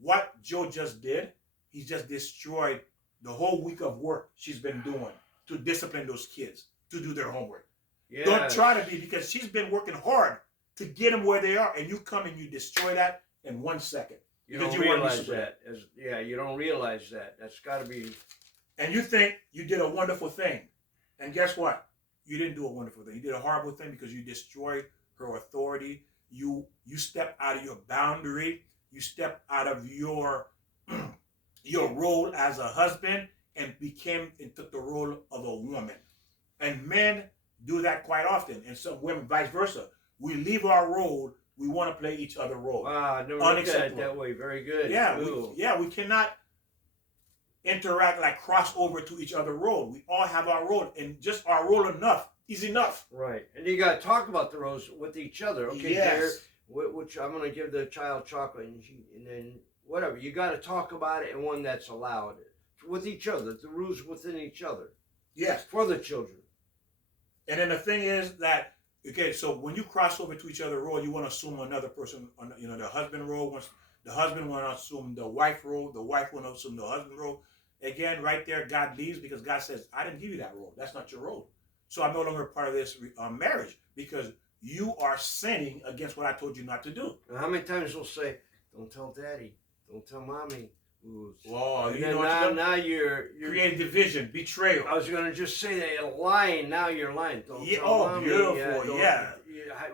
What Joe just did, he just destroyed the whole week of work she's been doing to discipline those kids, to do their homework. Yes. Don't try to be, because she's been working hard to get them where they are, and you come and you destroy that in 1 second. You don't realize that. You don't realize that. That's got to be... And you think you did a wonderful thing. And guess what? You didn't do a wonderful thing. You did a horrible thing because you destroyed her authority. You stepped out of your boundary. You stepped out of your role as a husband and took the role of a woman. And men do that quite often. And some women, vice versa. We leave our role. We want to play each other's role. I never looked at it that way. Very good. Yeah, we cannot interact, like cross over to each other's role. We all have our role, and just our role is enough. Right. And you got to talk about the roles with each other. Okay, yes. Which I'm going to give the child chocolate, and then whatever. You got to talk about it, and one that's allowed with each other. The rules within each other. Yes. For the children. And then the thing is that, okay, so when you cross over to each other's role, you want to assume another person, the husband role. The husband want to assume the wife role. The wife want to assume the husband role. Again, right there, God leaves because God says, I didn't give you that role. That's not your role. So I'm no longer part of this marriage because you are sinning against what I told you not to do. And how many times we'll say, don't tell daddy, don't tell mommy, Ooh. Oh, And you then know what now you're creating division, betrayal. I was gonna just say that lying. Now you're lying. Don't Yeah, tell oh, mommy, beautiful, yeah.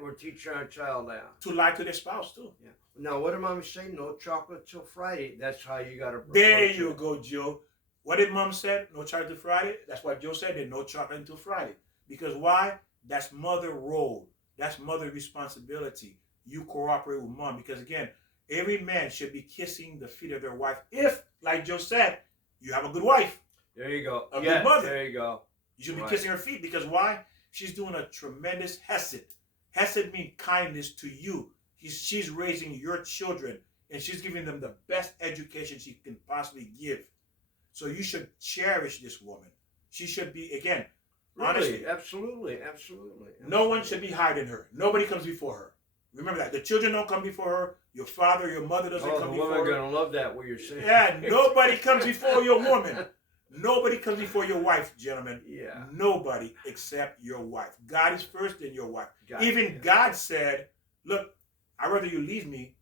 We're teaching our child that. To lie to their spouse too. Yeah. Now, what did mommy say? No chocolate till Friday. That's how you gotta. There you go, Joe. What did mom said? No chocolate till Friday. That's what Joe said. Then no chocolate until Friday. Because why? That's mother role. That's mother responsibility. You cooperate with mom. Because again, every man should be kissing the feet of their wife. If, like Joe said, you have a good wife. There you go. A good mother. There you go. You should be kissing her feet. Because why? She's doing a tremendous hesed. Hesed means kindness to you. She's raising your children, and she's giving them the best education she can possibly give. So you should cherish this woman. She should be, again, really, honestly. Absolutely. No one should be hiding her. Nobody comes before her. Remember that. The children don't come before her. Your father, your mother doesn't come before her. The women are going to love that, what you're saying. Yeah, nobody comes before your woman. Nobody comes before your wife, gentlemen. Yeah. Nobody except your wife. God is first, then your wife. Even God said, look, I'd rather you leave me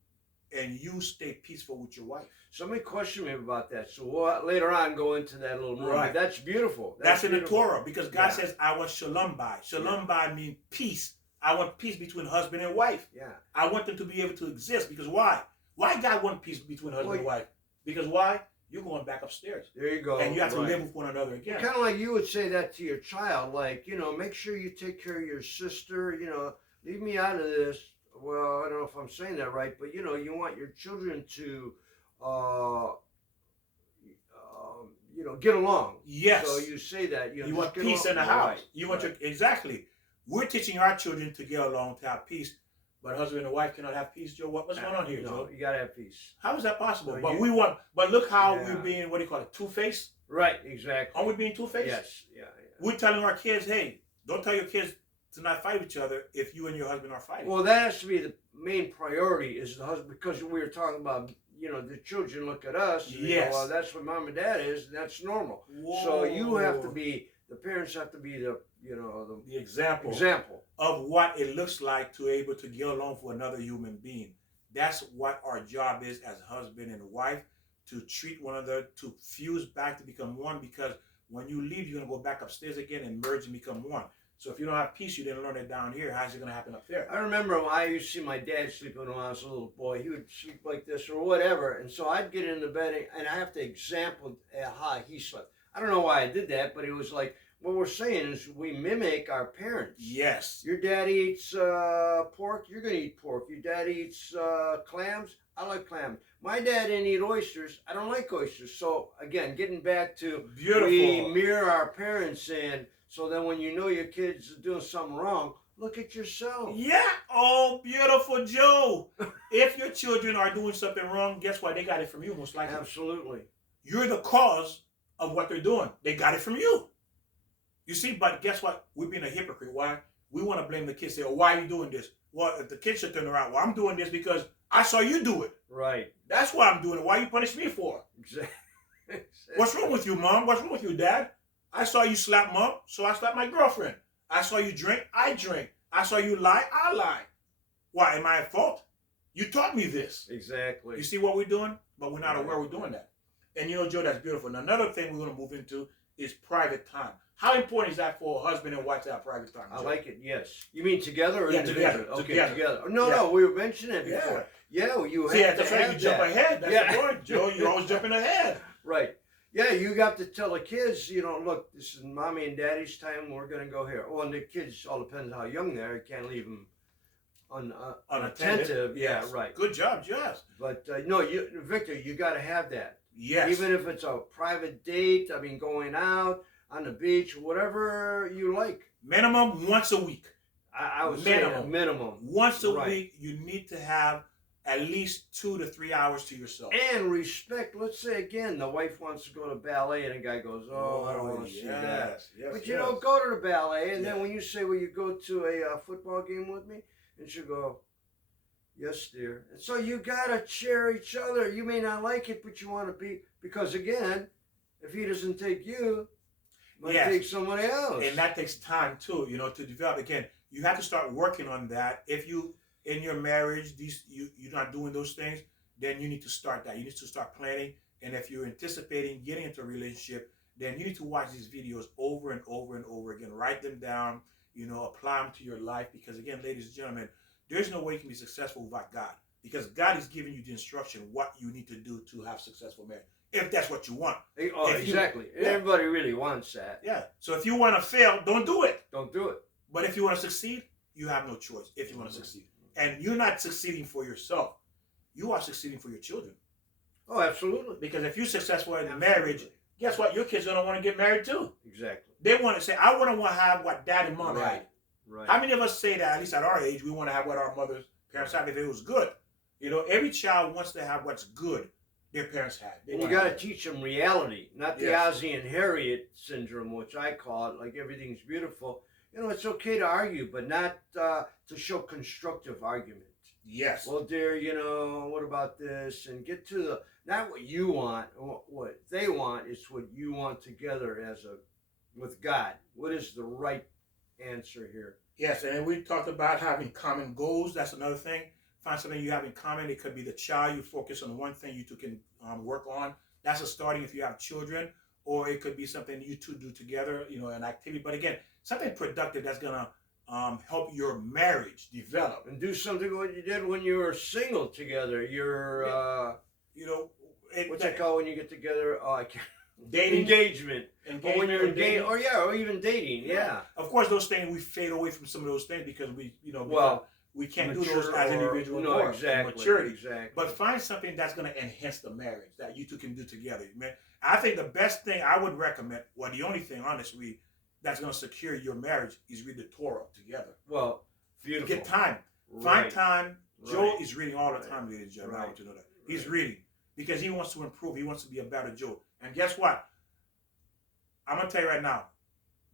and you stay peaceful with your wife. Somebody questioned me about that. So we'll later on go into that a little more. Right. That's beautiful. That's in the Torah because God says, I want shalom bay. Shalom bay means peace. I want peace between husband and wife. Yeah. I want them to be able to exist because why? Why God want peace between husband and wife? Because why? You're going back upstairs. There you go. And you have to live with one another again. Kind of like you would say that to your child, like, make sure you take care of your sister, leave me out of this. Well, I don't know if I'm saying that right, but, you want your children to, get along. Yes. So you say that. You want peace in the house. You want exactly. We're teaching our children to get along, to have peace. But husband and wife cannot have peace, Joe. What's going on here, Joe? You gotta have peace. How is that possible? But look how we're being, what do you call it, two-faced? Right, exactly. Are we being two-faced? Yes, yeah. We're telling our kids, hey, don't tell your kids to not fight each other if you and your husband are fighting. Well, that has to be the main priority is the husband, because we were talking about, the children look at us. And they go, well, that's what mom and dad is, and that's normal. Whoa. So you have to be, the parents have to be the example of what it looks like to able to get along for another human being. That's what our job is as husband and wife, to treat one another, to fuse back to become one, because when you leave, you're going to go back upstairs again and merge and become one. So if you don't have peace, you didn't learn it down here. How's it going to happen up there? I remember when I used to see my dad sleeping when I was a little boy. He would sleep like this or whatever. And so I'd get into bed and I have to example how he slept. I don't know why I did that, but it was like, what we're saying is we mimic our parents. Yes. Your dad eats pork, you're going to eat pork. Your dad eats clams, I like clams. My dad didn't eat oysters, I don't like oysters. So again, getting back to we mirror our parents in, so then when you know your kids are doing something wrong, look at yourself. Yeah. Oh, beautiful, Joe. If your children are doing something wrong, guess what? They got it from you, most likely. Absolutely. You're the cause of what they're doing. They got it from you. You see, but guess what? We're being a hypocrite. Why? We want to blame the kids. Say, oh, why are you doing this? Well, if the kids should turn around, well, I'm doing this because I saw you do it. Right. That's why I'm doing it. Why you punish me for? Exactly. What's wrong with you, Mom? What's wrong with you, Dad? I saw you slap Mom, so I slapped my girlfriend. I saw you drink, I drink. I saw you lie, I lie. Why? Am I at fault? You taught me this. Exactly. You see what we're doing? But we're not aware we're doing that. And Joe, that's beautiful. And another thing we're going to move into is private time. How important is that for a husband and wife to have private time, Joe? I like it, yes. You mean together or individually? Together. Okay, together. No, we were mentioning it before. Yeah, you have to have you jump ahead. That's the point, Joe. You're always jumping ahead. Right. Yeah, you got to tell the kids, look, this is mommy and daddy's time. We're going to go here. Well, and the kids, all depends how young they are. You can't leave them unattentive. Yes. Yeah, right. Good job, Jess. But Victor, you got to have that. Yes. Even if it's a private date, going out on the beach, whatever you like. Minimum once a week. I would say minimum. Once a week, you need to have at least 2 to 3 hours to yourself. And respect. Let's say again, the wife wants to go to ballet, and the guy goes, "Oh, I don't want to see that." Yes, but go to the ballet, and then when you say, "Will you go to a football game with me?" and she'll go, "Yes, dear." And so you gotta share each other. You may not like it, but you want to be, because again, if he doesn't take you, he might take somebody else. And that takes time too, to develop. Again, you have to start working on that. If you in your marriage, you're not doing those things, then you need to start that. You need to start planning. And if you're anticipating getting into a relationship, then you need to watch these videos over and over and over again. Write them down, apply them to your life. Because again, ladies and gentlemen, there's no way you can be successful without God. Because God is giving you the instruction what you need to do to have successful marriage. If that's what you want. Oh, exactly. Everybody really wants that. Yeah. So if you want to fail, don't do it. Don't do it. But if you want to succeed, you have no choice if you want to succeed. And you're not succeeding for yourself. You are succeeding for your children. Oh, absolutely. Because if you're successful in marriage, guess what? Your kids are going to want to get married too. Exactly. They want to say, I want to have what dad and mom had. Right. How many of us say that, at least at our age, we want to have what our parents had if it was good? Every child wants to have what's good their parents had. And you got to teach them reality, not the Ozzie and Harriet syndrome, which I call it, like everything's beautiful. It's okay to argue, but not to show constructive argument. Yes. Well, dear, what about this? And get to not what you want, what they want, it's what you want together with God. What is the right answer here? Yes, and we talked about having common goals. That's another thing. Find something you have in common. It could be the child. You focus on one thing you two can work on. That's a starting if you have children. Or it could be something you two do together, an activity. But again, something productive that's going to help your marriage develop. And do something what you did when you were single together. What's it called when you get together? Oh, I can't. Dating. Engagement. Or when you're engaged. Or even dating. Yeah. Of course, those things, we fade away from some of those things because we can't do those as individuals. No, exactly. Maturity. Exactly. But find something that's going to enhance the marriage that you two can do together. Man, I think the best thing I would recommend, the only thing, honestly, that's going to secure your marriage is read the Torah together. Well, beautiful. Get time. Find time. Joe is reading all the time, ladies and gentlemen. I want you to know that. He's reading because he wants to improve. He wants to be a better Joe. And guess what? I'm going to tell you right now,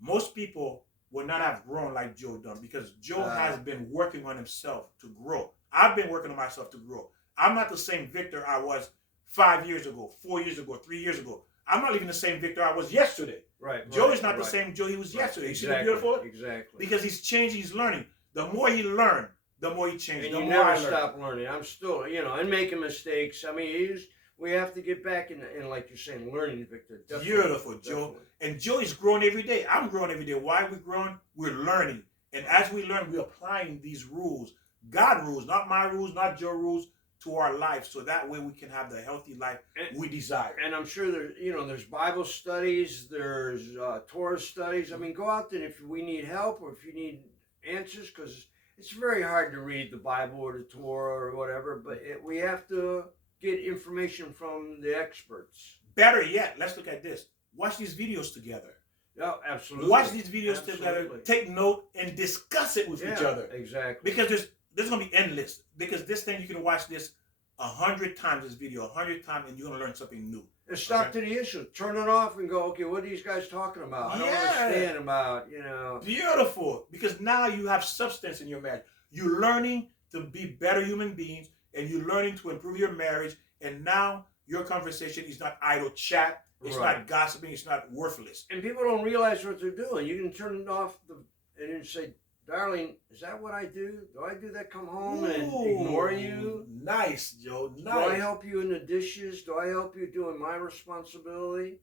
most people would not have grown like Joe done because Joe has been working on himself to grow. I've been working on myself to grow. I'm not the same Victor I was 5 years ago, 4 years ago, 3 years ago. I'm not even the same Victor I was yesterday. Right. Joe is not the same Joe he was yesterday. Exactly, you see the beautiful? Exactly. Because he's changing, he's learning. The more he learned, the more he changed. And the you more never stop learning. I'm still, and making mistakes. I mean, we have to get back in like you're saying, learning, Victor. Definitely, beautiful, Joe. Definitely. And Joe is growing every day. I'm growing every day. Why are we growing? We're learning. And as we learn, we're applying these rules, God rules, not my rules, not your rules, to our life, so that way we can have the healthy life we desire. And I'm sure there's Bible studies, there's Torah studies. I mean, go out there if we need help or if you need answers, because it's very hard to read the Bible or the Torah or whatever, but we have to get information from the experts. Better yet, let's look at this. Watch these videos together. Yeah, absolutely. Watch these videos together, take note, and discuss it with each other. Exactly. Because there's going to be endless. Because this thing, you can watch this 100 times, this video 100 times, and you're going to learn something new. And stop to the issue. Turn it off and go, okay, what are these guys talking about? I don't understand about, Beautiful. Because now you have substance in your marriage. You're learning to be better human beings, and you're learning to improve your marriage, and now your conversation is not idle chat. It's not gossiping. It's not worthless. And people don't realize what they're doing. You can turn it off and then say, darling, is that what I do? Do I do that? Come home and ignore you? Nice, Joe. Nice. Do I help you in the dishes? Do I help you doing my responsibility?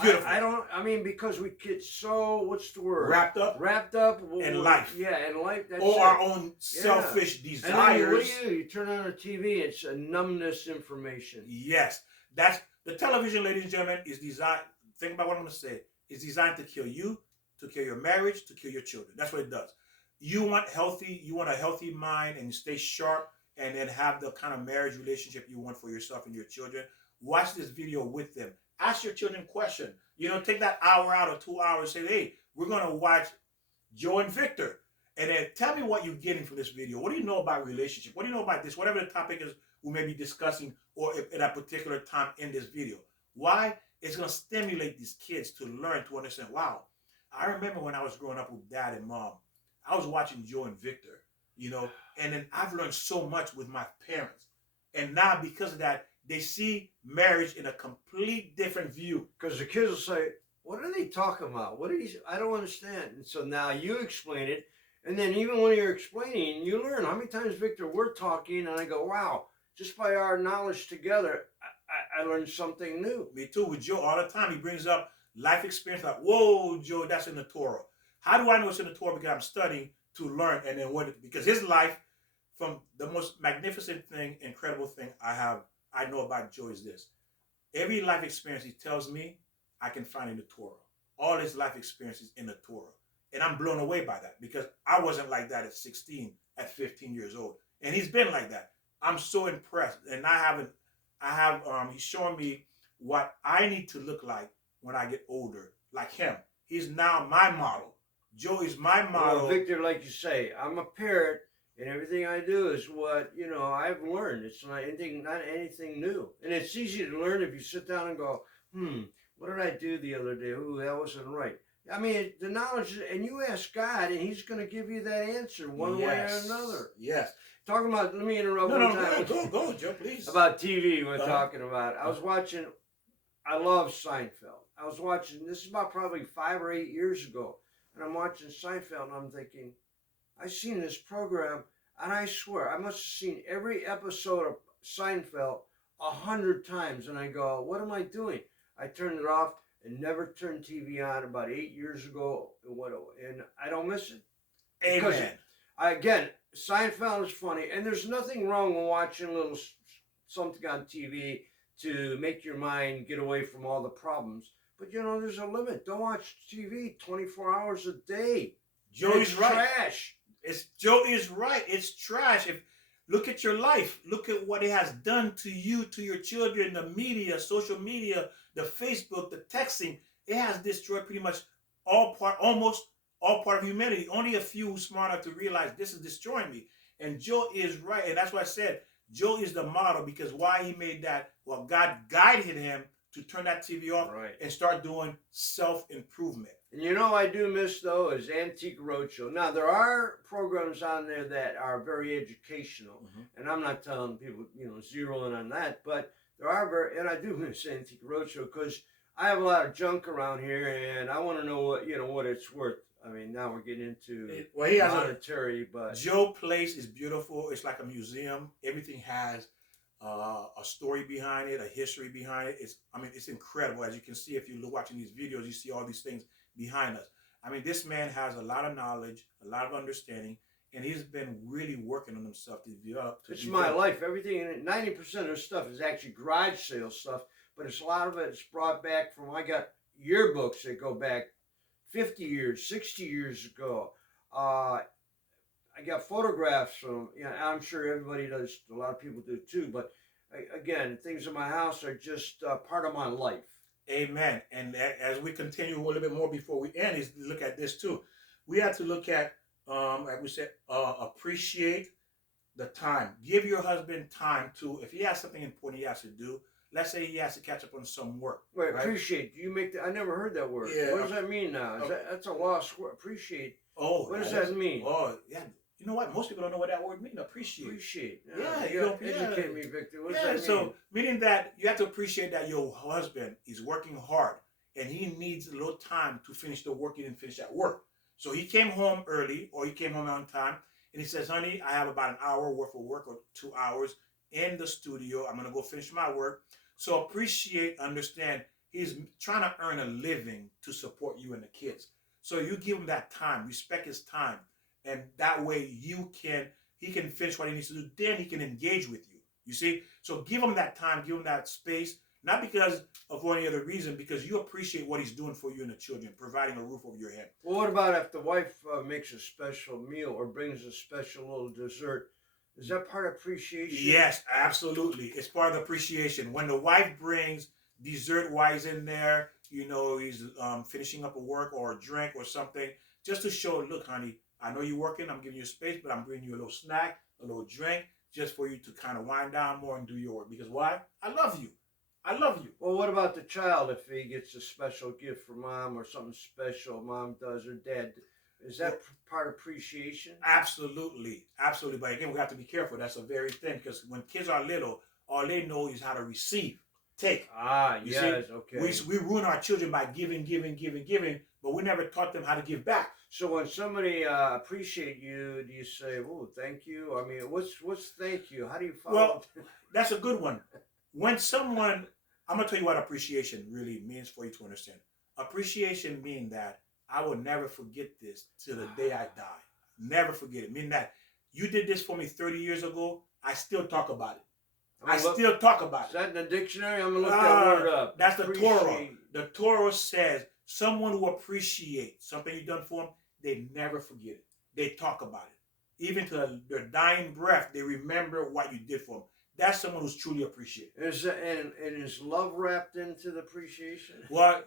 Beautiful. I don't. I mean, because we get so, what's the word? Wrapped up in life. Yeah, in life. That's or our own selfish desires. And then what do? You turn on the TV. It's a numbness information. Yes, that's the television, ladies and gentlemen, is designed. Think about what I'm going to say. It's designed to kill you, to kill your marriage, to kill your children. That's what it does. You want a healthy mind, and you stay sharp, and then have the kind of marriage relationship you want for yourself and your children. Watch this video with them. Ask your children questions. Take that hour out or 2 hours. Say, hey, we're going to watch Joe and Victor. And then tell me what you're getting from this video. What do you know about relationship? What do you know about this? Whatever the topic is we may be discussing or at a particular time in this video. Why? It's going to stimulate these kids to learn, to understand, wow, I remember when I was growing up with dad and mom, I was watching Joe and Victor, and then I've learned so much with my parents. And now because of that, they see marriage in a complete different view. Because the kids will say, what are they talking about? I don't understand. And so now you explain it. And then even when you're explaining, you learn. How many times, Victor, we're talking and I go, wow, just by our knowledge together, I learned something new. Me too. With Joe, all the time, he brings up life experience. Like, whoa, Joe, that's in the Torah. How do I know it's in the Torah? Because I'm studying to learn. And then because his life, from the most magnificent thing, incredible thing I know about Joe is this. Every life experience he tells me, I can find in the Torah. All his life experiences in the Torah. And I'm blown away by that because I wasn't like that at 16, at 15 years old. And he's been like that. I'm so impressed. And he's showing me what I need to look like when I get older, like him. He's now my model. Joe is my model. Well, Victor, like you say, I'm a parent, and everything I do is what, I've learned. It's not anything new. And it's easy to learn if you sit down and go, what did I do the other day? Ooh, that wasn't right. I mean, the knowledge, and you ask God, and he's going to give you that answer one way or another. Yes. Talking about, let me interrupt one time. Go, Joe, please. About TV we're talking about. I love Seinfeld. I was watching, this is about probably 5 or 8 years ago, and I'm watching Seinfeld, and I'm thinking, I've seen this program, and I swear, I must have seen every episode of Seinfeld 100 times, and I go, what am I doing? I turned it off and never turned TV on about 8 years ago, and I don't miss it. Amen. Again, Seinfeld is funny, and there's nothing wrong with watching a little something on TV to make your mind get away from all the problems. But there's a limit. Don't watch TV 24 hours a day. Joe is right. Trash. Joe is right. It's trash. Look at your life. Look at what it has done to you, to your children, the media, social media, the Facebook, the texting. It has destroyed pretty much almost all part of humanity. Only a few smart enough to realize this is destroying me. And Joe is right. And that's why I said Joe is the model, because why he made that, well, God guided him to turn that TV off and start doing self-improvement. And I do miss, though, is Antique Roadshow. Now, there are programs on there that are very educational, and I'm not telling people, zero in on that, but there are and I do miss Antique Roadshow because I have a lot of junk around here, and I want to know what it's worth. I mean, now we're getting into monetary, but Joe Place is beautiful. It's like a museum. Everything has a story behind it, a history behind it. It's incredible. As you can see, if you're watching these videos, you see all these things behind us. I mean, this man has a lot of knowledge, a lot of understanding, and he's been really working on himself to develop. It's my life. Everything in it, 90% of the stuff is actually garage sale stuff, but a lot of it is brought back from, I got yearbooks that go back 50 years, 60 years ago. I got photographs from, I'm sure everybody does, a lot of people do too, but again, things in my house are just part of my life. Amen. And as we continue a little bit more before we end, is look at this too. We have to look at, like we said, appreciate the time. Give your husband time to, if he has something important he has to do, let's say he has to catch up on some work. Wait, right? Appreciate. Do you make that? I never heard that word. Yeah. What does that mean now? That's a lost word. Appreciate. Oh. What does that mean? Oh, yeah. You know what? Most people don't know what that word means. Appreciate. Appreciate. You educate me, Victor. What does that mean? So meaning that you have to appreciate that your husband is working hard and he needs a little time to finish the work he didn't finish at work. So he came home early or he came home on time and he says, honey, I have about an hour worth of work or 2 hours in the studio. I'm going to go finish my work. So appreciate, understand, he's trying to earn a living to support you and the kids. So you give him that time, respect his time. And that way he can finish what he needs to do. Then he can engage with you. You see? So give him that time, give him that space, not because of any other reason, because you appreciate what he's doing for you and the children, providing a roof over your head. Well, what about if the wife makes a special meal or brings a special little dessert? Is that part of appreciation? Yes, absolutely. It's part of the appreciation. When the wife brings dessert-wise in there, he's finishing up a work or a drink or something, just to show, look, honey, I know you're working, I'm giving you space, but I'm bringing you a little snack, a little drink, just for you to kind of wind down more and do your work. Because why? I love you. I love you. Well, what about the child if he gets a special gift for mom or something special mom does or dad? Is that part of appreciation? Absolutely. Absolutely. But again, we have to be careful. That's a very thing, because when kids are little, all they know is how to receive. Take. Okay. We ruin our children by giving. but we never taught them how to give back. So when somebody appreciate you, do you say, "Oh, thank you"? I mean, what's thank you? How do you follow? Well, that's a good one. When someone, I'm gonna tell you what appreciation really means for you to understand. Appreciation means that I will never forget this till the day I die. Never forget it. Meaning that you did this for me 30 years ago. I still talk about it. Still talk about it. Is that in the dictionary? I'm gonna look that word up. That's the Torah. The Torah says someone who appreciates something you've done for them, they never forget it. They talk about it. Even to their dying breath, they remember what you did for them. That's someone who's truly appreciated. And is love wrapped into the appreciation? Well,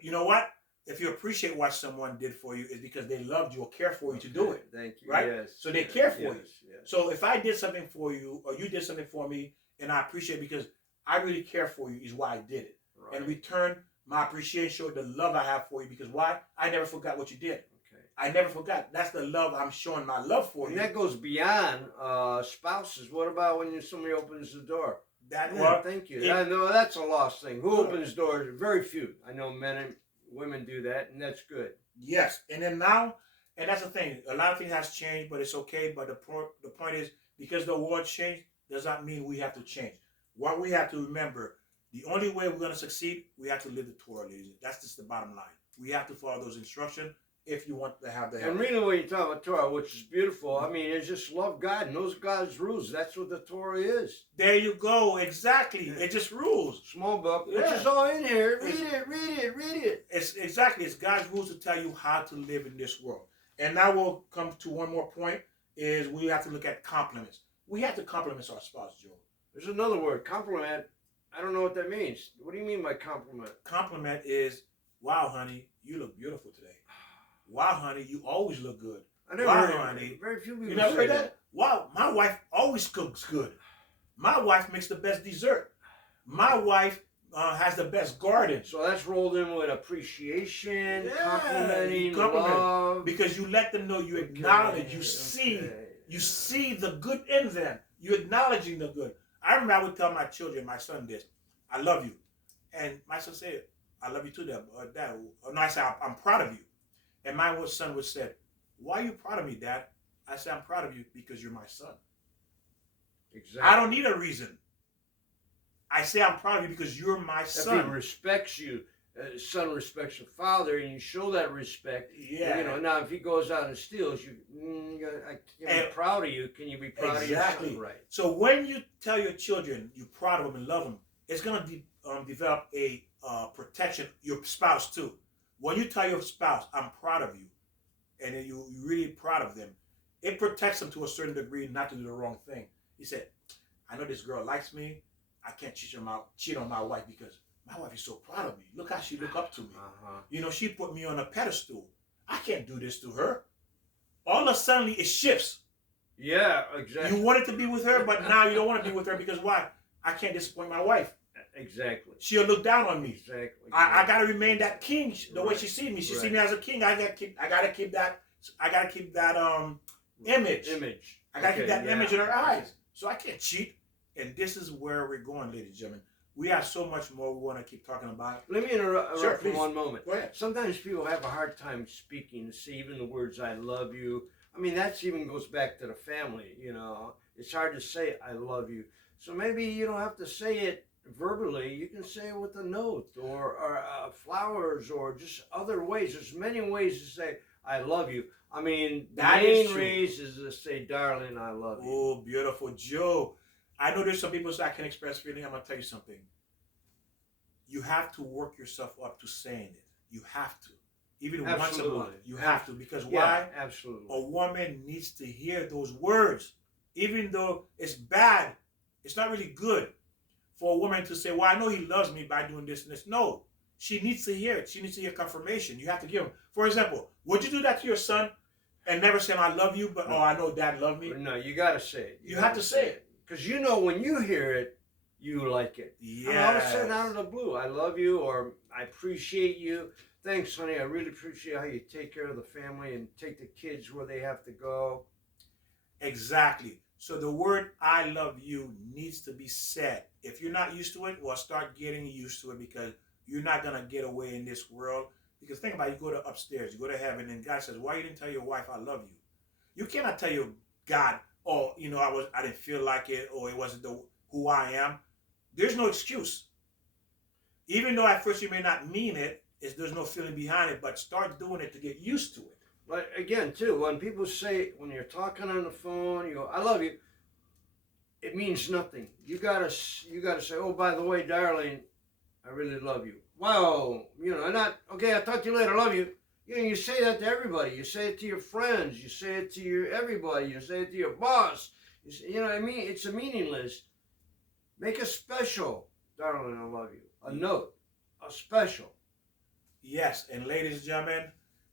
you know what? If you appreciate what someone did for you, it's because they loved you or care for you to do it. Thank you. Right? Yes. So they care for you. Yes. So if I did something for you or you did something for me and I appreciate it because I really care for you is why I did it. Right. In return, my appreciation showed the love I have for you because why? I never forgot what you did. Okay. I never forgot. That's the love I'm showing my love for you. And that goes beyond spouses. What about when somebody opens the door? Thank you. I know that's a lost thing. Who opens doors? Very few. I know men and women do that, and that's good. Yes, and then now, and that's the thing. A lot of things has changed, but it's okay. But the point is, because the world changed, does not mean we have to change. What we have to remember, the only way we're going to succeed, we have to live the Torah, ladies. That's just the bottom line. We have to follow those instructions if you want to have the help. And really, when you talk about Torah, which is beautiful, I mean, it's just love God and those God's rules. That's what the Torah is. There you go. Exactly. It just rules. Small book, which is all in here. Read it. It's God's rules to tell you how to live in this world. And now we'll come to one more point, is we have to look at compliments. We have to compliment our spouse, Joe. There's another word, compliment. I don't know what that means. What do you mean by compliment? Compliment is, wow, honey, you look beautiful today. Wow, honey, you always look good. I never heard honey. Very few people never heard that? Wow, my wife always cooks good. My wife makes the best dessert. My wife has the best garden. So that's rolled in with appreciation, complimenting, love. Because you let them know you acknowledge, you see the good in them. You're acknowledging the good. I remember I would tell my children, my son this, I love you. And my son said, I love you too, Dad. No, I said, I'm proud of you. And my son would say, why are you proud of me, Dad? I said, I'm proud of you because you're my son. Exactly. I don't need a reason. I say I'm proud of you because you're my son. If he respects you, son respects your father, and you show that respect. Yeah. You know, now if he goes out and steals, I can't be proud of you. Can you be proud of your son? Right. So when you tell your children you're proud of them and love them, it's going to develop a protection, your spouse too. When you tell your spouse, I'm proud of you, and then you're really proud of them, it protects them to a certain degree not to do the wrong thing. He said, I know this girl likes me. I can't cheat on my wife because my wife is so proud of me. Look how she look up to me. You know, she put me on a pedestal. I can't do this to her. All of a sudden, it shifts. Yeah, exactly. You wanted to be with her, but now you don't want to be with her because why? I can't disappoint my wife. Exactly. She'll look down on me. Exactly. I gotta remain that king the way she sees me. She sees me as a king. I gotta keep that image. I gotta keep that image in her eyes. So I can't cheat. And this is where we're going, ladies and gentlemen. We have so much more we want to keep talking about. Let me interrupt for one moment. Go ahead. Sometimes people have a hard time speaking, to say even the words "I love you." I mean, that even goes back to the family. You know, it's hard to say "I love you." So maybe you don't have to say it verbally. You can say it with a note or flowers or just other ways. There's many ways to say "I love you." I mean, the main ways is to say, "Darling, I love you." Oh, beautiful, Joe. I know there's some people say I can express feeling. I'm going to tell you something. You have to work yourself up to saying it. You have to. Even once a month. You have to. Because why? Absolutely. A woman needs to hear those words. Even though it's bad, it's not really good for a woman to say, well, I know he loves me by doing this and this. No. She needs to hear it. She needs to hear confirmation. You have to give him. For example, would you do that to your son and never say, I love you, but, oh, I know Dad loved me? No, you got to say it. You have to say it. Because you know when you hear it, you like it. Yeah. All of a sudden, out of the blue, I love you, or I appreciate you. Thanks, honey. I really appreciate how you take care of the family and take the kids where they have to go. Exactly. So the word I love you needs to be said. If you're not used to it, well, start getting used to it because you're not going to get away in this world Because think about it, you go to upstairs, you go to heaven, and God says, why you didn't tell your wife I love you? You cannot tell your God, oh, you know, I didn't feel like it, or it wasn't who I am. There's no excuse. Even though at first you may not mean it, there's no feeling behind it, but start doing it to get used to it. But again, too, when people say, when you're talking on the phone, you go, I love you, it means nothing. You gotta say, oh, by the way, darling, I really love you. Wow, you know, not, okay, I'll talk to you later, love you. You know, you say that to everybody. You say it to your friends. You say it to everybody. You say it to your boss. You know what I mean? It's a meaningless. Make a special, darling, I love you. A note, a special. Yes, and ladies and gentlemen,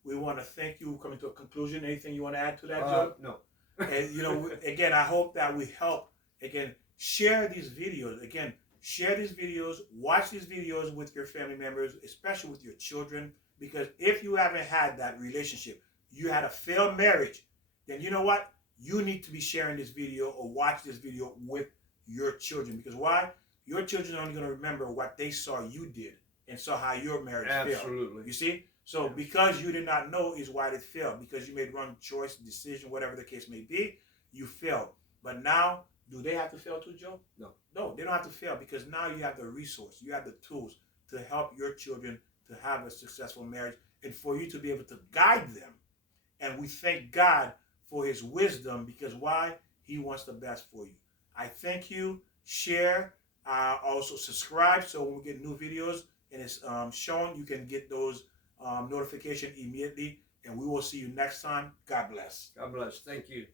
we want to thank you. Coming to a conclusion. Anything you want to add to that, Joe? No. And, you know, again, I hope that we help. Again, share these videos. Again, share these videos. Watch these videos with your family members, especially with your children. Because if you haven't had that relationship, you had a failed marriage, then you know what? You need to be sharing this video or watch this video with your children. Because why? Your children are only going to remember what they saw you did and saw how your marriage failed. Absolutely. You see? So because you did not know is why it failed. Because you made wrong choice, decision, whatever the case may be, you failed. But now, do they have to fail too, Joe? No. No, they don't have to fail because now you have the resource, you have the tools to help your children to have a successful marriage and for you to be able to guide them. And we thank God for his wisdom because why? He wants the best for you. I thank you. Share. Also subscribe so when we get new videos and it's shown, you can get those notifications immediately. And we will see you next time. God bless. God bless. Thank you.